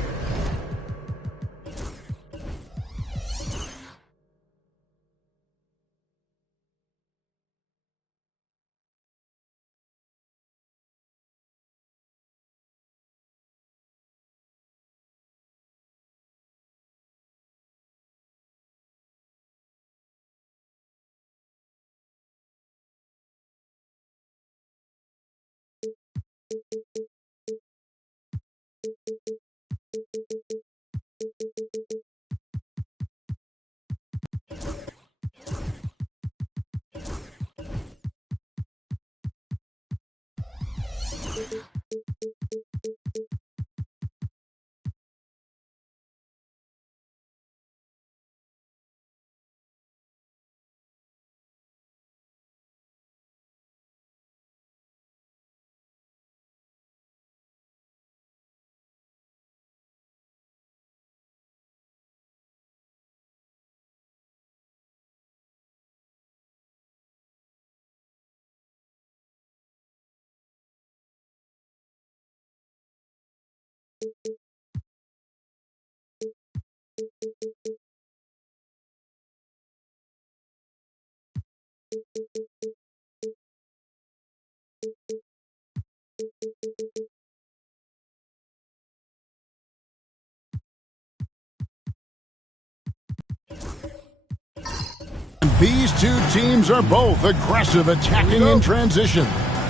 These two teams are both aggressive, attacking in transition.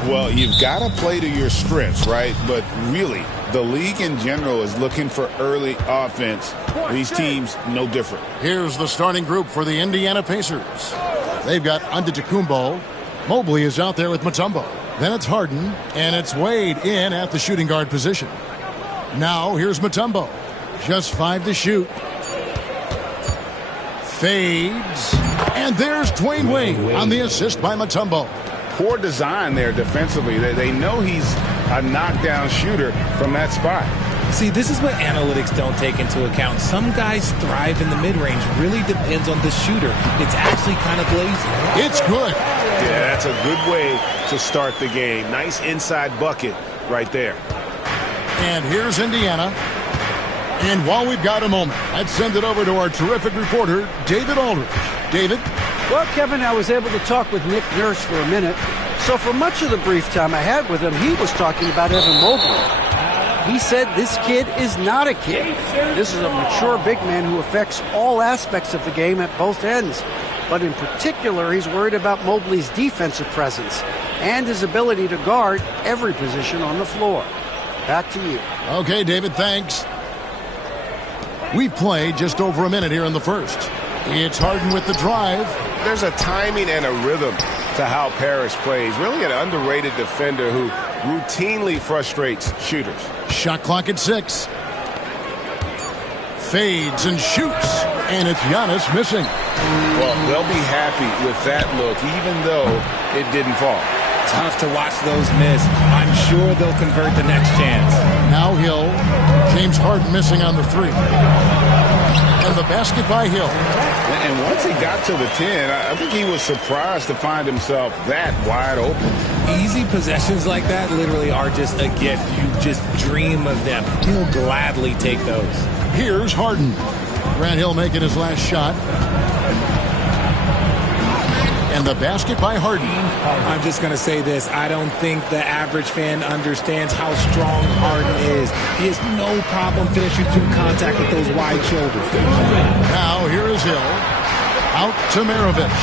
Well, you've got to play to your strengths, right? But really, the league in general is looking for early offense. These teams, no different. Here's the starting group for the Indiana Pacers. They've got Antetokounmpo. Mobley is out there with Mutombo. Then it's Harden, and it's Wade in at the shooting guard position. Now, here's Mutombo. Just 5 to shoot. Fades. And there's Dwayne Wade on the assist by Mutombo. Poor design there defensively. They know he's a knockdown shooter from that spot. See, this is what analytics don't take into account. Some guys thrive in the mid-range. Really depends on the shooter. It's actually kind of lazy. It's good. Yeah, that's a good way to start the game. Nice inside bucket right there. And here's Indiana. And while we've got a moment, let's send it over to our terrific reporter, David Aldridge. David? Well, Kevin, I was able to talk with Nick Nurse for a minute. So for much of the brief time I had with him, he was talking about Evan Mobley. He said this kid is not a kid. This is a mature big man who affects all aspects of the game at both ends. But in particular, he's worried about Mobley's defensive presence and his ability to guard every position on the floor. Back to you. Okay, David, thanks. We've played just over a minute here in the first. It's Harden with the drive. There's a timing and a rhythm to how Parrish plays. Really an underrated defender who routinely frustrates shooters. Shot clock at 6. Fades and shoots. And it's Giannis missing. Well, they'll be happy with that look, even though it didn't fall. Tough to watch those miss. I'm sure they'll convert the next chance. Now Hill. James Harden missing on the 3. And the basket by Hill. And once he got to the 10, I think he was surprised to find himself that wide open. Easy possessions like that literally are just a gift. You just dream of them. He'll gladly take those. Here's Harden. Grant Hill making his last shot. And the basket by Harden. I'm just going to say this. I don't think the average fan understands how strong Harden is. He has no problem finishing through contact with those wide shoulders. Now here is Hill. Out to Maravich.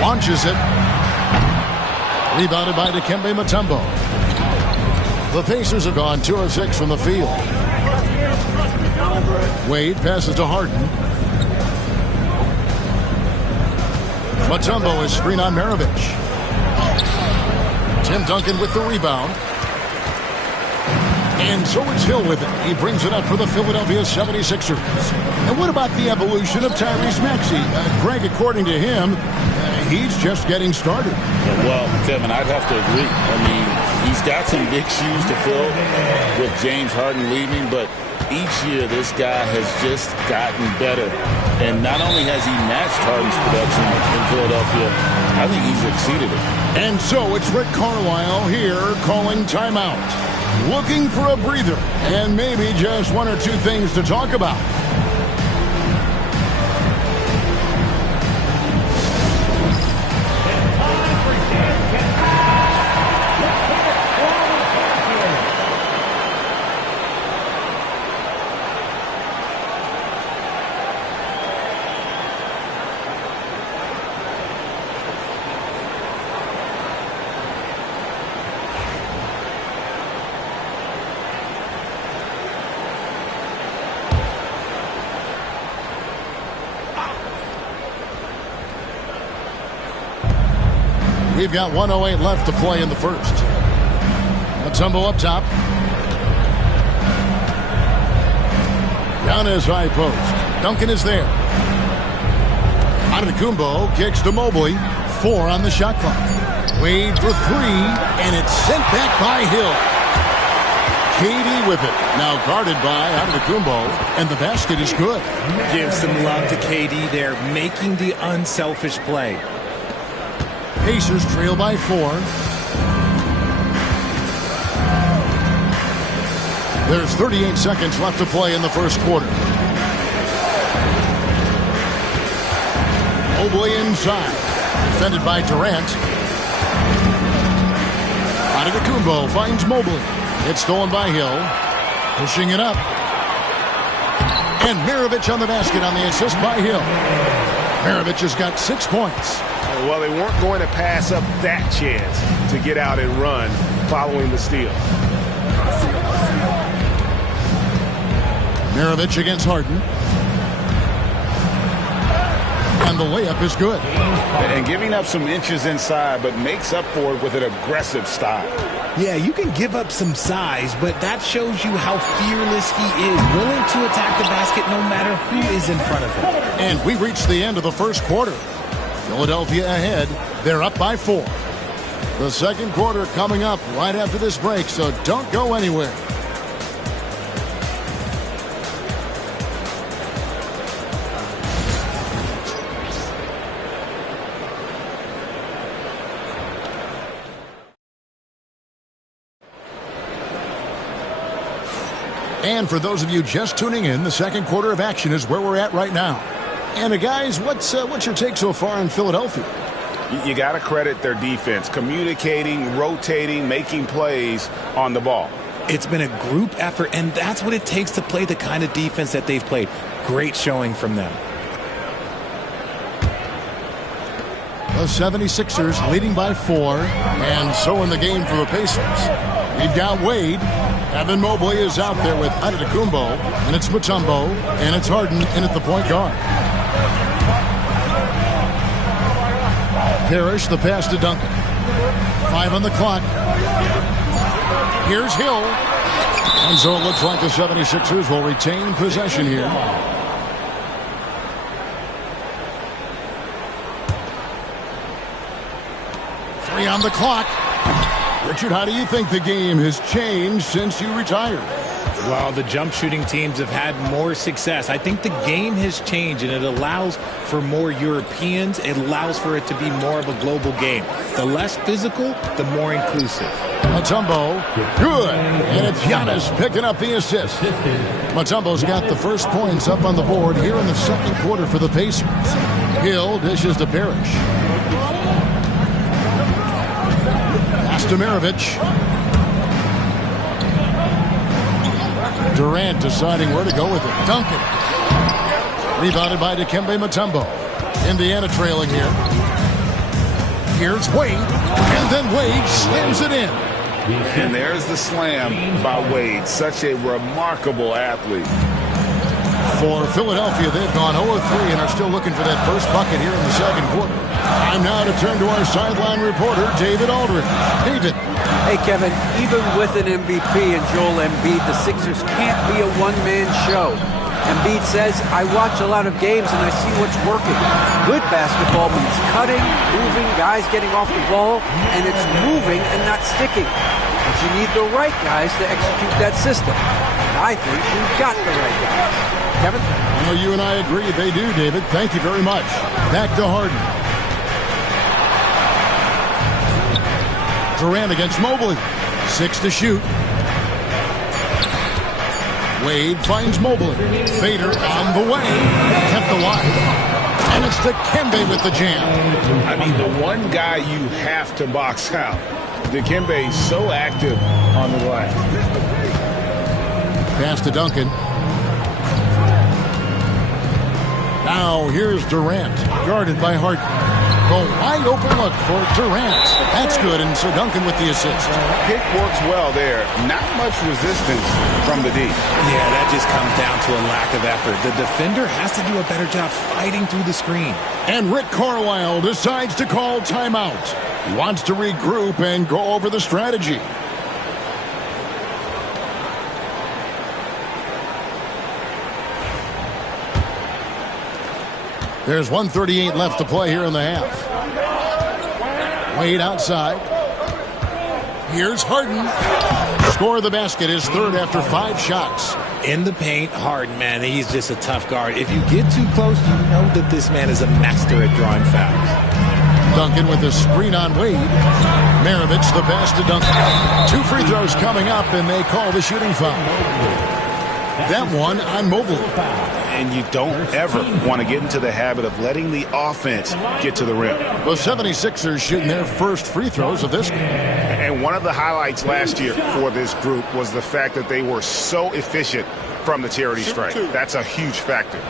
Launches it. Rebounded by Dikembe Mutombo. The Pacers have gone 2 of 6 from the field. Wade passes to Harden. Mutombo is screen on Maravich. Tim Duncan with the rebound. And so it's Hill with it. He brings it up for the Philadelphia 76ers. And what about the evolution of Tyrese Maxey? Greg, according to him, he's just getting started. Well, Kevin, I'd have to agree. I mean, he's got some big shoes to fill with James Harden leaving, but each year this guy has just gotten better. And not only has he matched Harden's production in Philadelphia, I think he's exceeded it. And so it's Rick Carlisle here calling timeout. Looking for a breather and maybe just 1 or 2 things to talk about. We've got 1:08 left to play in the first. Mutombo up top. Down his high post. Duncan is there. Antetokounmpo kicks to Mobley. 4 on the shot clock. Wade for 3, and it's sent back by Hill. KD with it. Now guarded by Antetokounmpo, and the basket is good. Give some love to KD there, making the unselfish play. Pacers trail by 4. There's 38 seconds left to play in the first quarter. Mobley inside. Defended by Durant. Antetokounmpo finds Mobley. It's stolen by Hill. Pushing it up. And Maravich on the basket on the assist by Hill. Maravich has got 6 points. Well, they weren't going to pass up that chance to get out and run following the steal. Maravich against Harden. And the layup is good. And giving up some inches inside, but makes up for it with an aggressive style. Yeah, you can give up some size, but that shows you how fearless he is, willing to attack the basket no matter who is in front of him. And we reached the end of the first quarter. Philadelphia ahead. They're up by 4. The second quarter coming up right after this break, so don't go anywhere. And for those of you just tuning in, the second quarter of action is where we're at right now. And guys, what's your take so far on Philadelphia? You got to credit their defense, communicating, rotating, making plays on the ball. It's been a group effort, and that's what it takes to play the kind of defense that they've played. Great showing from them. The 76ers leading by 4, and so in the game for the Pacers. We've got Wade. Evan Mobley is out there with Antetokounmpo, and it's Mutombo, and it's Harden in at the point guard. Parrish, the pass to Duncan. 5 on the clock. Here's Hill. And so it looks like the 76ers will retain possession here. Three on the clock. Richard, how do you think the game has changed since you retired? Well, the jump shooting teams have had more success. I think the game has changed, and it allows for more Europeans. It allows for it to be more of a global game. The less physical, the more inclusive. Mutombo, good. And it's Giannis picking up the assist. Mutombo's got the first points up on the board here in the second quarter for the Pacers. Hill dishes to Parrish. Pass to Maravich. Durant deciding where to go with it. Duncan. Rebounded by Dikembe Mutombo. Indiana trailing here. Here's Wade. And then Wade slams it in. And there's the slam by Wade. Such a remarkable athlete. For Philadelphia, they've gone 0-3 and are still looking for that first bucket here in the second quarter. Time now to turn to our sideline reporter, David Aldridge. David. Hey, Kevin, even with an MVP and Joel Embiid, the Sixers can't be a one-man show. Embiid says, I watch a lot of games and I see what's working. Good basketball means cutting, moving, guys getting off the ball, and it's moving and not sticking. But you need the right guys to execute that system. And I think we've got the right guys. Kevin? Well, you and I agree they do, David. Thank you very much. Back to Harden. Durant against Mobley. 6 to shoot. Wade finds Mobley. Fader on the way. Kept alive. And it's Dikembe with the jam. I mean, the one guy you have to box out. Dikembe is so active on the glass. Pass to Duncan. Now here's Durant, guarded by Harden. The wide open look for Durant. That's good, and so Duncan with the assist. Pick works well there. Not much resistance from the D. Yeah, that just comes down to a lack of effort. The defender has to do a better job fighting through the screen. And Rick Carlisle decides to call timeout. He wants to regroup and go over the strategy. There's 1:38 left to play here in the half. Wade outside. Here's Harden. Score of the basket, his third after 5 shots. In the paint, Harden, man, he's just a tough guard. If you get too close, you know that this man is a master at drawing fouls. Duncan with a screen on Wade. Maravich the pass to Duncan. 2 free throws coming up, and they call the shooting foul. That one on Mobley. And you don't ever want to get into the habit of letting the offense get to the rim. The 76ers shooting their first free throws of this game. And one of the highlights last year for this group was the fact that they were so efficient from the charity stripe. That's a huge factor.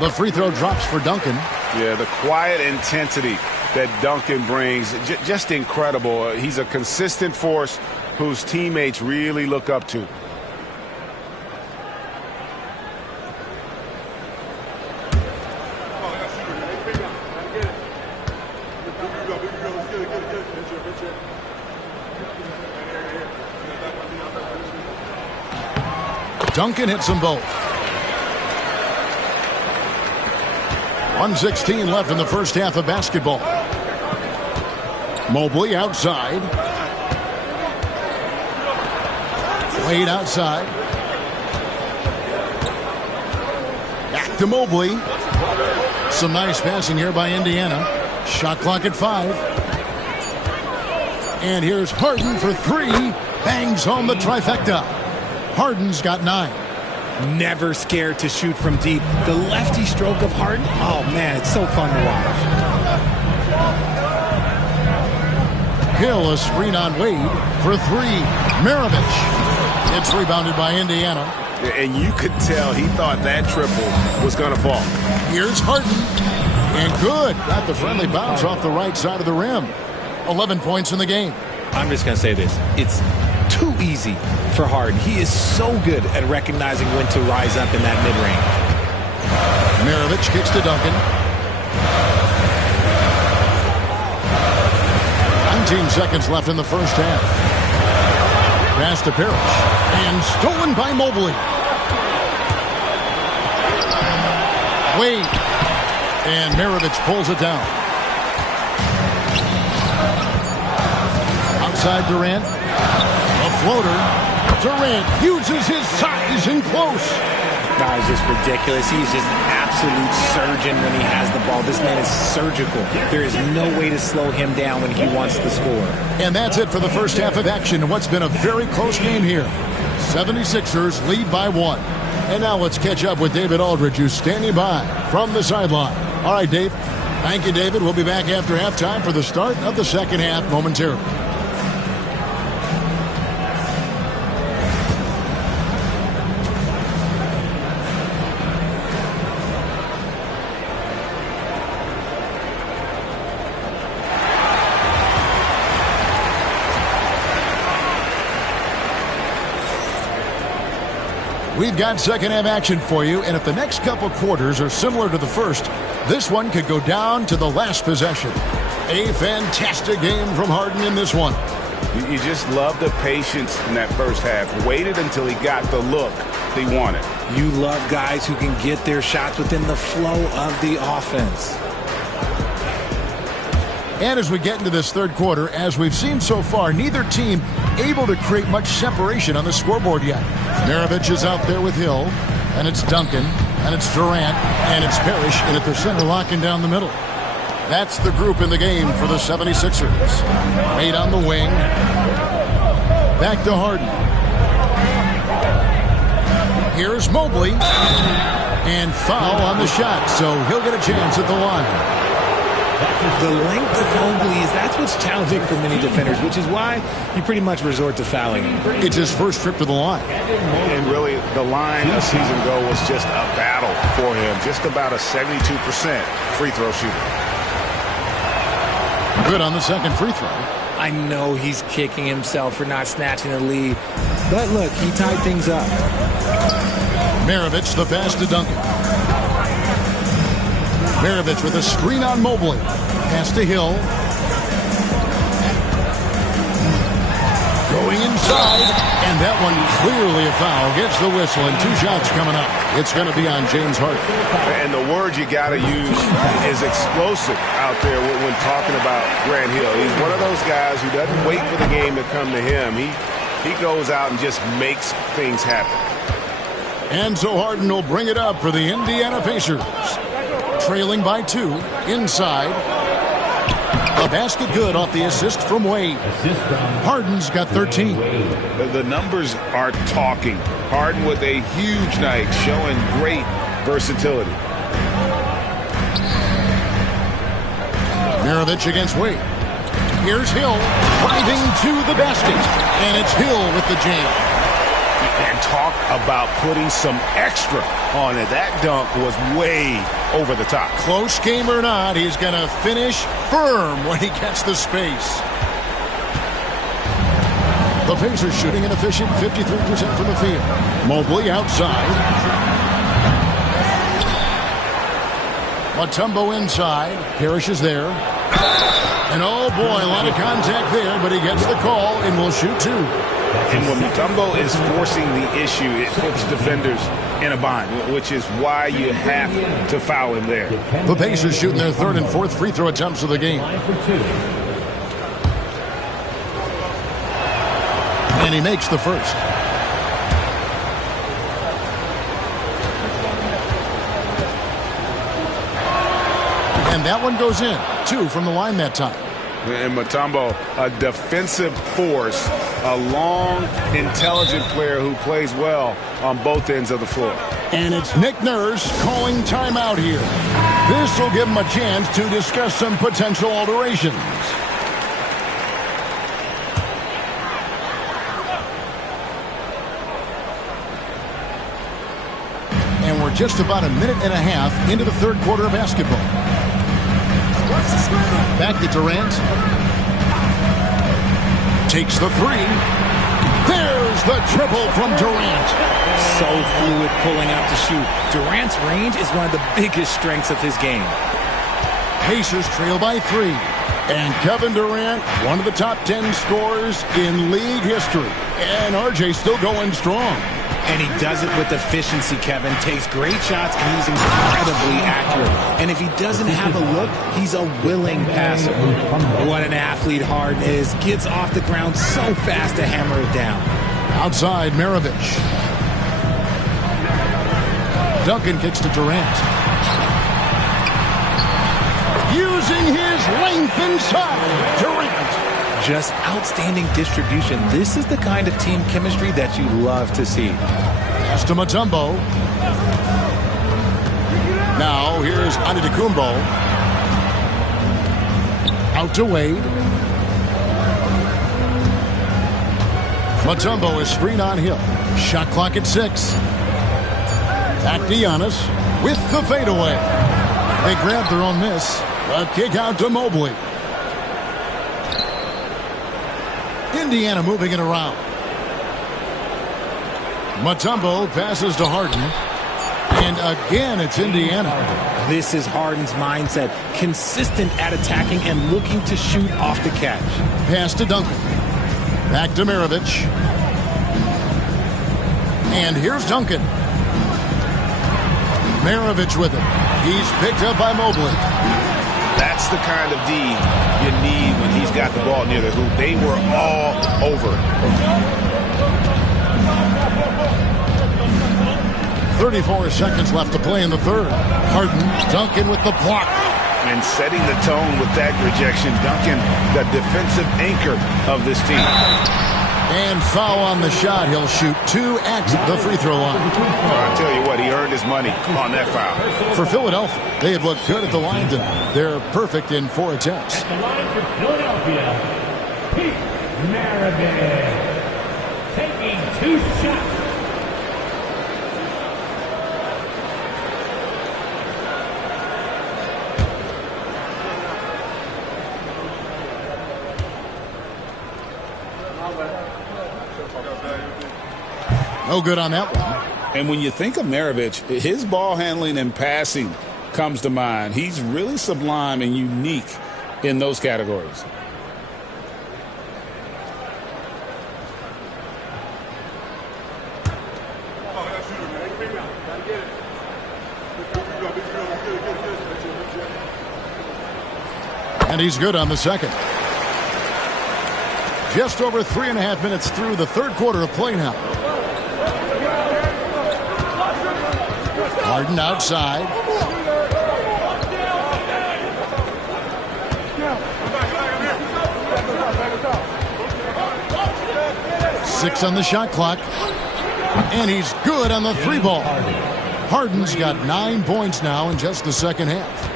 The free throw drops for Duncan. Yeah, the quiet intensity that Duncan brings, just incredible. He's a consistent force whose teammates really look up to. Duncan hits them both. 1:16 left in the first half of basketball. Mobley outside. Wade outside. Back to Mobley. Some nice passing here by Indiana. Shot clock at 5. And here's Harden for 3. Bangs home the trifecta. Harden's got 9. Never scared to shoot from deep. The lefty stroke of Harden, oh man, it's so fun to watch. Hill a screen on Wade for 3. Maravich. It's rebounded by Indiana. And you could tell he thought that triple was going to fall. Here's Harden. And good. Got the friendly bounce off the right side of the rim. 11 points in the game. I'm just going to say this. It's too easy for Harden. He is so good at recognizing when to rise up in that mid-range. Maravich kicks to Duncan. 19 seconds left in the first half. Pass to Parrish. And stolen by Mobley. Wade. And Maravich pulls it down. Outside Durant. A floater. Durant uses his size in close. That is just ridiculous. He's just an absolute surgeon when he has the ball. This man is surgical. There is no way to slow him down when he wants to score. And that's it for the first half of action in what's been a very close game here. 76ers lead by 1. And now let's catch up with David Aldridge, who's standing by from the sideline. All right, Dave. Thank you, David. We'll be back after halftime for the start of the second half momentarily. We've got second half action for you, and if the next couple quarters are similar to the first, this one could go down to the last possession. A fantastic game from Harden in this one. You just love the patience in that first half. Waited until he got the look they wanted. You love guys who can get their shots within the flow of the offense. And as we get into this third quarter, as we've seen so far, neither team able to create much separation on the scoreboard yet. Maravich is out there with Hill, and it's Duncan, and it's Durant, and it's Parrish, and at the center locking down the middle. That's the group in the game for the 76ers. Wade on the wing. Back to Harden. Here's Mobley. And foul on the shot, so he'll get a chance at the line. The length of Mobley that's what's challenging for many defenders, which is why you pretty much resort to fouling him. It's his first trip to the line. And really, the line a season ago was just a battle for him. Just about a 72% free throw shooter. Good on the second free throw. I know he's kicking himself for not snatching the lead, but look, he tied things up. Maravich, the pass to Duncan. Maravich with a screen on Mobley. Pass to Hill. Going inside, and that one clearly a foul. Gets the whistle, and 2 shots coming up. It's going to be on James Harden. And the word you got to use is explosive out there when talking about Grant Hill. He's one of those guys who doesn't wait for the game to come to him. He goes out and just makes things happen. And so Harden will bring it up for the Indiana Pacers. Trailing by 2, inside. A basket good off the assist from Wade. Harden's got 13. The numbers are talking. Harden with a huge night, showing great versatility. Maravich against Wade. Here's Hill, driving to the basket. And it's Hill with the jam. And talk about putting some extra on it. That dunk was way over the top. Close game or not, he's going to finish firm when he gets the space. The Pacers shooting an efficient 53% from the field. Mobley outside. Mutombo inside. Parrish is there. And oh boy, a lot of contact there, but he gets the call and will shoot 2. And when Mutombo is forcing the issue, it puts defenders in a bind, which is why you have to foul him there. The Pacers shooting their third and fourth free throw attempts of the game. And he makes the first. And that one goes in. 2 from the line that time. And Mutombo, a defensive force, a long, intelligent player who plays well on both ends of the floor. And it's Nick Nurse calling timeout here. This will give him a chance to discuss some potential alterations. And we're just about a minute and a half into the third quarter of basketball. Back to Durant. Takes the 3. There's the triple from Durant. So fluid pulling out to shoot. Durant's range is one of the biggest strengths of his game. Pacers trail by 3. And Kevin Durant, one of the top 10 scorers in league history. And RJ still going strong. And he does it with efficiency, Kevin. Takes great shots, and he's incredibly accurate. And if he doesn't have a look, he's a willing passer. What an athlete Harden is. Gets off the ground so fast to hammer it down. Outside, Maravich. Duncan kicks to Durant. Using his length inside. Durant. Just outstanding distribution. This is the kind of team chemistry that you love to see. Pass to Mutombo. Now here's Antetokounmpo. Out to Wade. Mutombo is screen on Hill. Shot clock at 6. Back to Giannis with the fadeaway. They grab their own miss. A kick out to Mobley. Indiana moving it around. Mutombo passes to Harden. And again, it's Indiana. This is Harden's mindset. Consistent at attacking and looking to shoot off the catch. Pass to Duncan. Back to Maravich. And here's Duncan. Maravich with it. He's picked up by Mobley. That's the kind of D you need when he's got the ball near the hoop. They were all over. 34 seconds left to play in the third. Harden, Duncan with the block. And setting the tone with that rejection. Duncan, the defensive anchor of this team. And foul on the shot. He'll shoot 2 at the free throw line. I'll tell you what, he earned his money on that foul. For Philadelphia, they have looked good at the line tonight. They're perfect in 4 attempts. At the line for Philadelphia, Pete Maravich, taking 2 shots. No good on that one. And when you think of Maravich, his ball handling and passing comes to mind. He's really sublime and unique in those categories. And he's good on the second. Just over 3.5 minutes through the third quarter of play now. Harden outside. Six on the shot clock. And he's good on the 3 ball. Harden's got 9 points now in just the second half.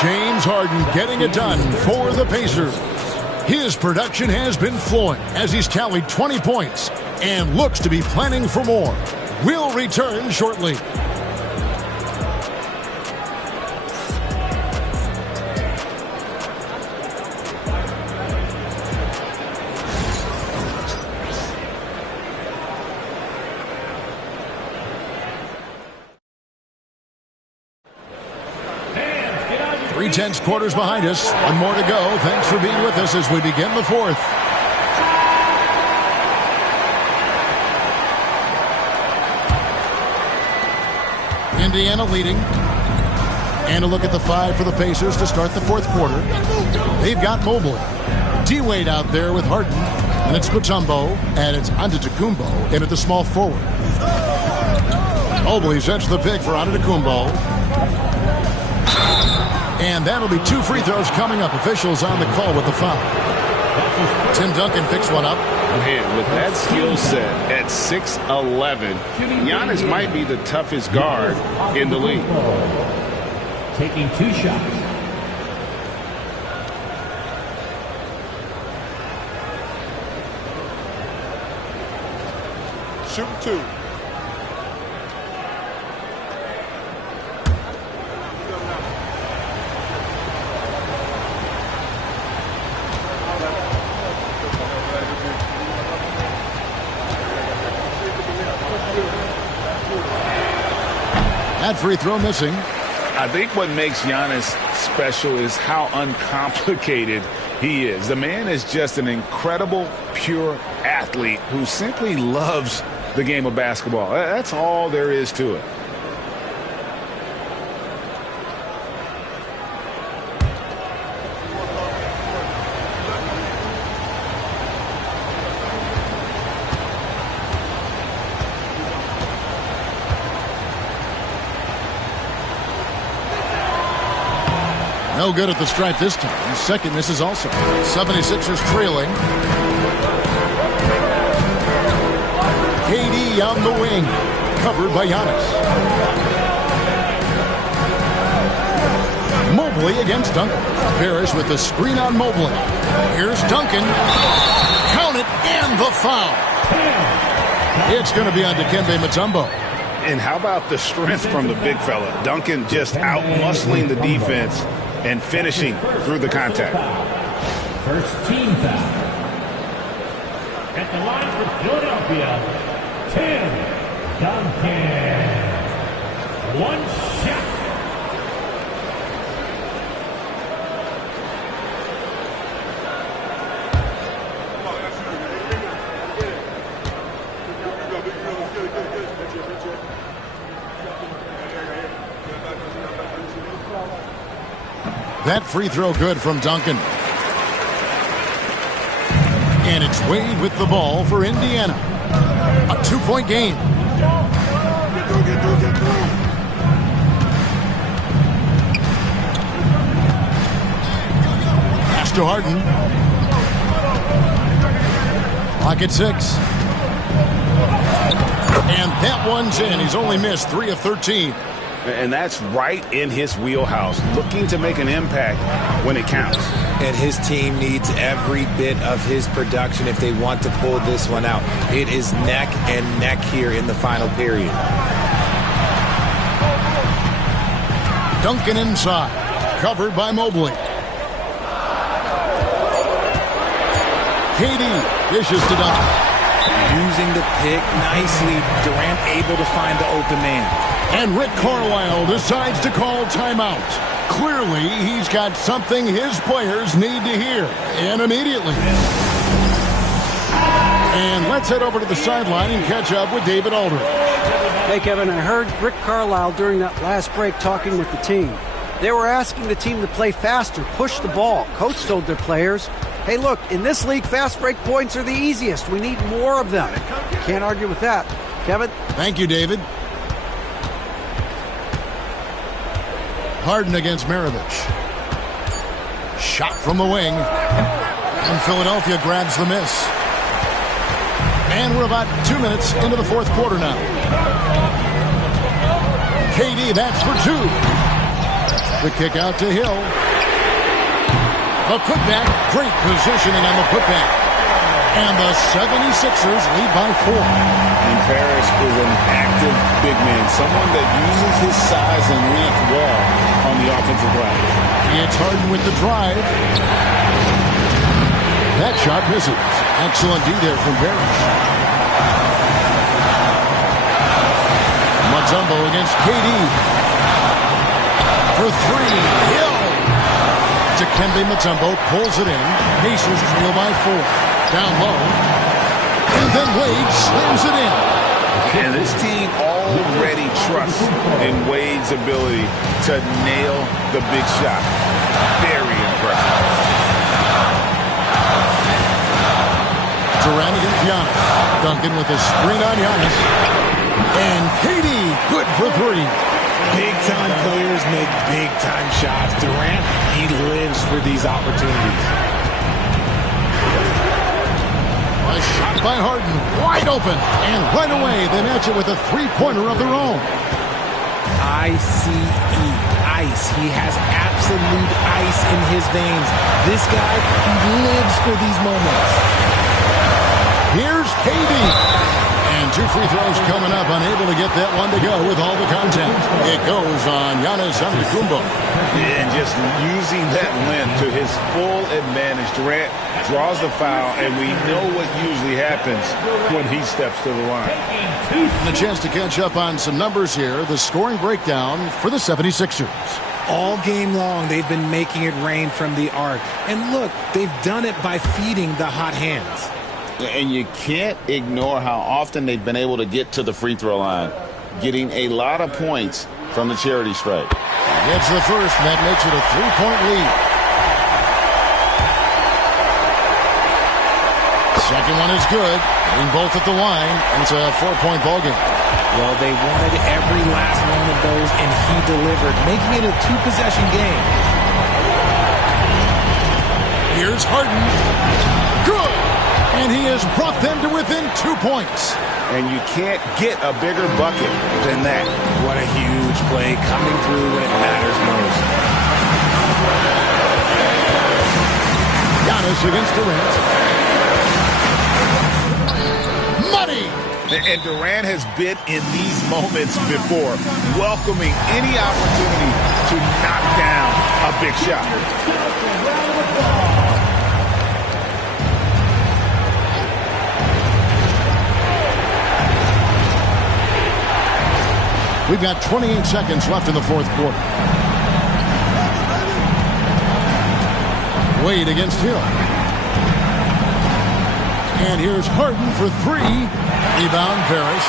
James Harden getting it done for the Pacers. His production has been flowing as he's tallied 20 points and looks to be planning for more. We'll return shortly. Tense quarters behind us. One more to go. Thanks for being with us as we begin the fourth. Indiana leading. And a look at the 5 for the Pacers to start the fourth quarter. They've got Mobley. D-Wade out there with Harden. And it's Mutombo. And it's Antetokounmpo in at the small forward. Mobley sets the pick for Antetokounmpo. And that'll be 2 free throws coming up. Officials on the call with the foul. Tim Duncan picks one up. Man, with that skill set at 6'11", Giannis might be the toughest guard in the league. Taking 2 shots. Shoot 2. That free throw missing. I think what makes Giannis special is how uncomplicated he is. The man is just an incredible, pure athlete who simply loves the game of basketball. That's all there is to it. No good at the stripe this time. Second misses also. 76ers trailing. KD on the wing. Covered by Giannis. Mobley against Duncan. Parrish with the screen on Mobley. Here's Duncan. Count it and the foul. It's going to be on Dikembe Mutombo. And how about the strength from the big fella? Duncan just out-muscling the defense and finishing through the contact. First team foul. At the line for Philadelphia, Tim Duncan. One shot. That free throw good from Duncan. And it's Wade with the ball for Indiana. A 2-point game. Pass to Harden. Clock at 6. And that one's in. He's only missed 3 of 13. And that's right in his wheelhouse, looking to make an impact when it counts. And his team needs every bit of his production if they want to pull this one out. It is neck and neck here in the final period. Duncan inside, covered by Mobley. KD dishes to Duncan. Using the pick nicely, Durant able to find the open man. And Rick Carlisle decides to call timeout. Clearly, he's got something his players need to hear, and immediately. And let's head over to the sideline and catch up with David Aldridge. Hey, Kevin, I heard Rick Carlisle during that last break talking with the team. They were asking the team to play faster, push the ball. Coach told their players, hey, look, in this league, fast break points are the easiest. We need more of them. Can't argue with that. Kevin? Thank you, David. Harden against Maravich. Shot from the wing. And Philadelphia grabs the miss. And we're about 2 minutes into the fourth quarter now. KD, that's for 2. The kick out to Hill. The putback, great positioning on the putback. And the 76ers lead by 4. And Parrish is an active big man, someone that uses his size and length well on the offensive glass. It's Harden with the drive. That shot misses. Excellent D there from Parrish. Mutombo against KD. For 3, Hill. Dikembe Mutombo pulls it in. Pacers trail by 4. Down low. And then Wade slams it in. And this team already trusts in Wade's ability to nail the big shot. Very impressive. Durant against Giannis. Duncan with a screen on Giannis. And KD, good for 3. Big-time players make big-time shots. Durant, he lives for these opportunities. A shot by Harden, wide open. And right away, they match it with a three-pointer of their own. ICE, ice. He has absolute ice in his veins. This guy, he lives for these moments. Here's KD. And 2 free throws coming up, unable to get that one to go with all the contact. It goes on Giannis Antetokounmpo. And just using that length to his full advantage. Durant draws the foul, and we know what usually happens when he steps to the line. And a chance to catch up on some numbers here. The scoring breakdown for the 76ers. All game long, they've been making it rain from the arc. And look, they've done it by feeding the hot hands. And you can't ignore how often they've been able to get to the free throw line, getting a lot of points from the charity stripe. Gets the first, and that makes it a 3-point lead. Second one is good, getting both at the line, and it's a 4-point ball game. Well, they wanted every last one of those, and he delivered, making it a 2-possession game. Here's Harden. Good. And he has brought them to within 2 points. And you can't get a bigger bucket than that. What a huge play coming through when it matters most. Giannis against Durant. Money! And Durant has been in these moments before, welcoming any opportunity to knock down a big shot. We've got 28 seconds left in the fourth quarter. Wade against Hill. And here's Harden for three. Rebound, Parrish.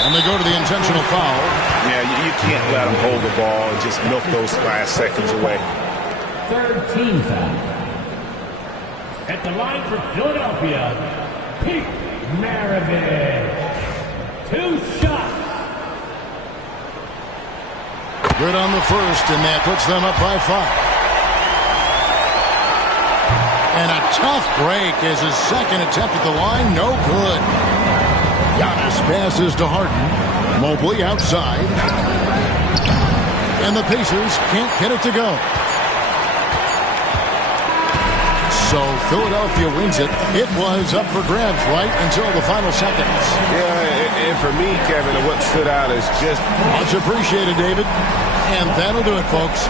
And they go to the intentional foul. Yeah, you can't let them hold the ball and just milk those last seconds away. Third team foul. At the line for Philadelphia, Pete Maravich. 2 shots. Good on the first, and that puts them up by 5. And a tough break as his second attempt at the line, no good. Giannis passes to Harden. Mobley outside. And the Pacers can't get it to go. So Philadelphia wins it. It was up for grabs right until the final seconds. Yeah, and for me, Kevin, what stood out is just... Much appreciated, David. And that'll do it, folks.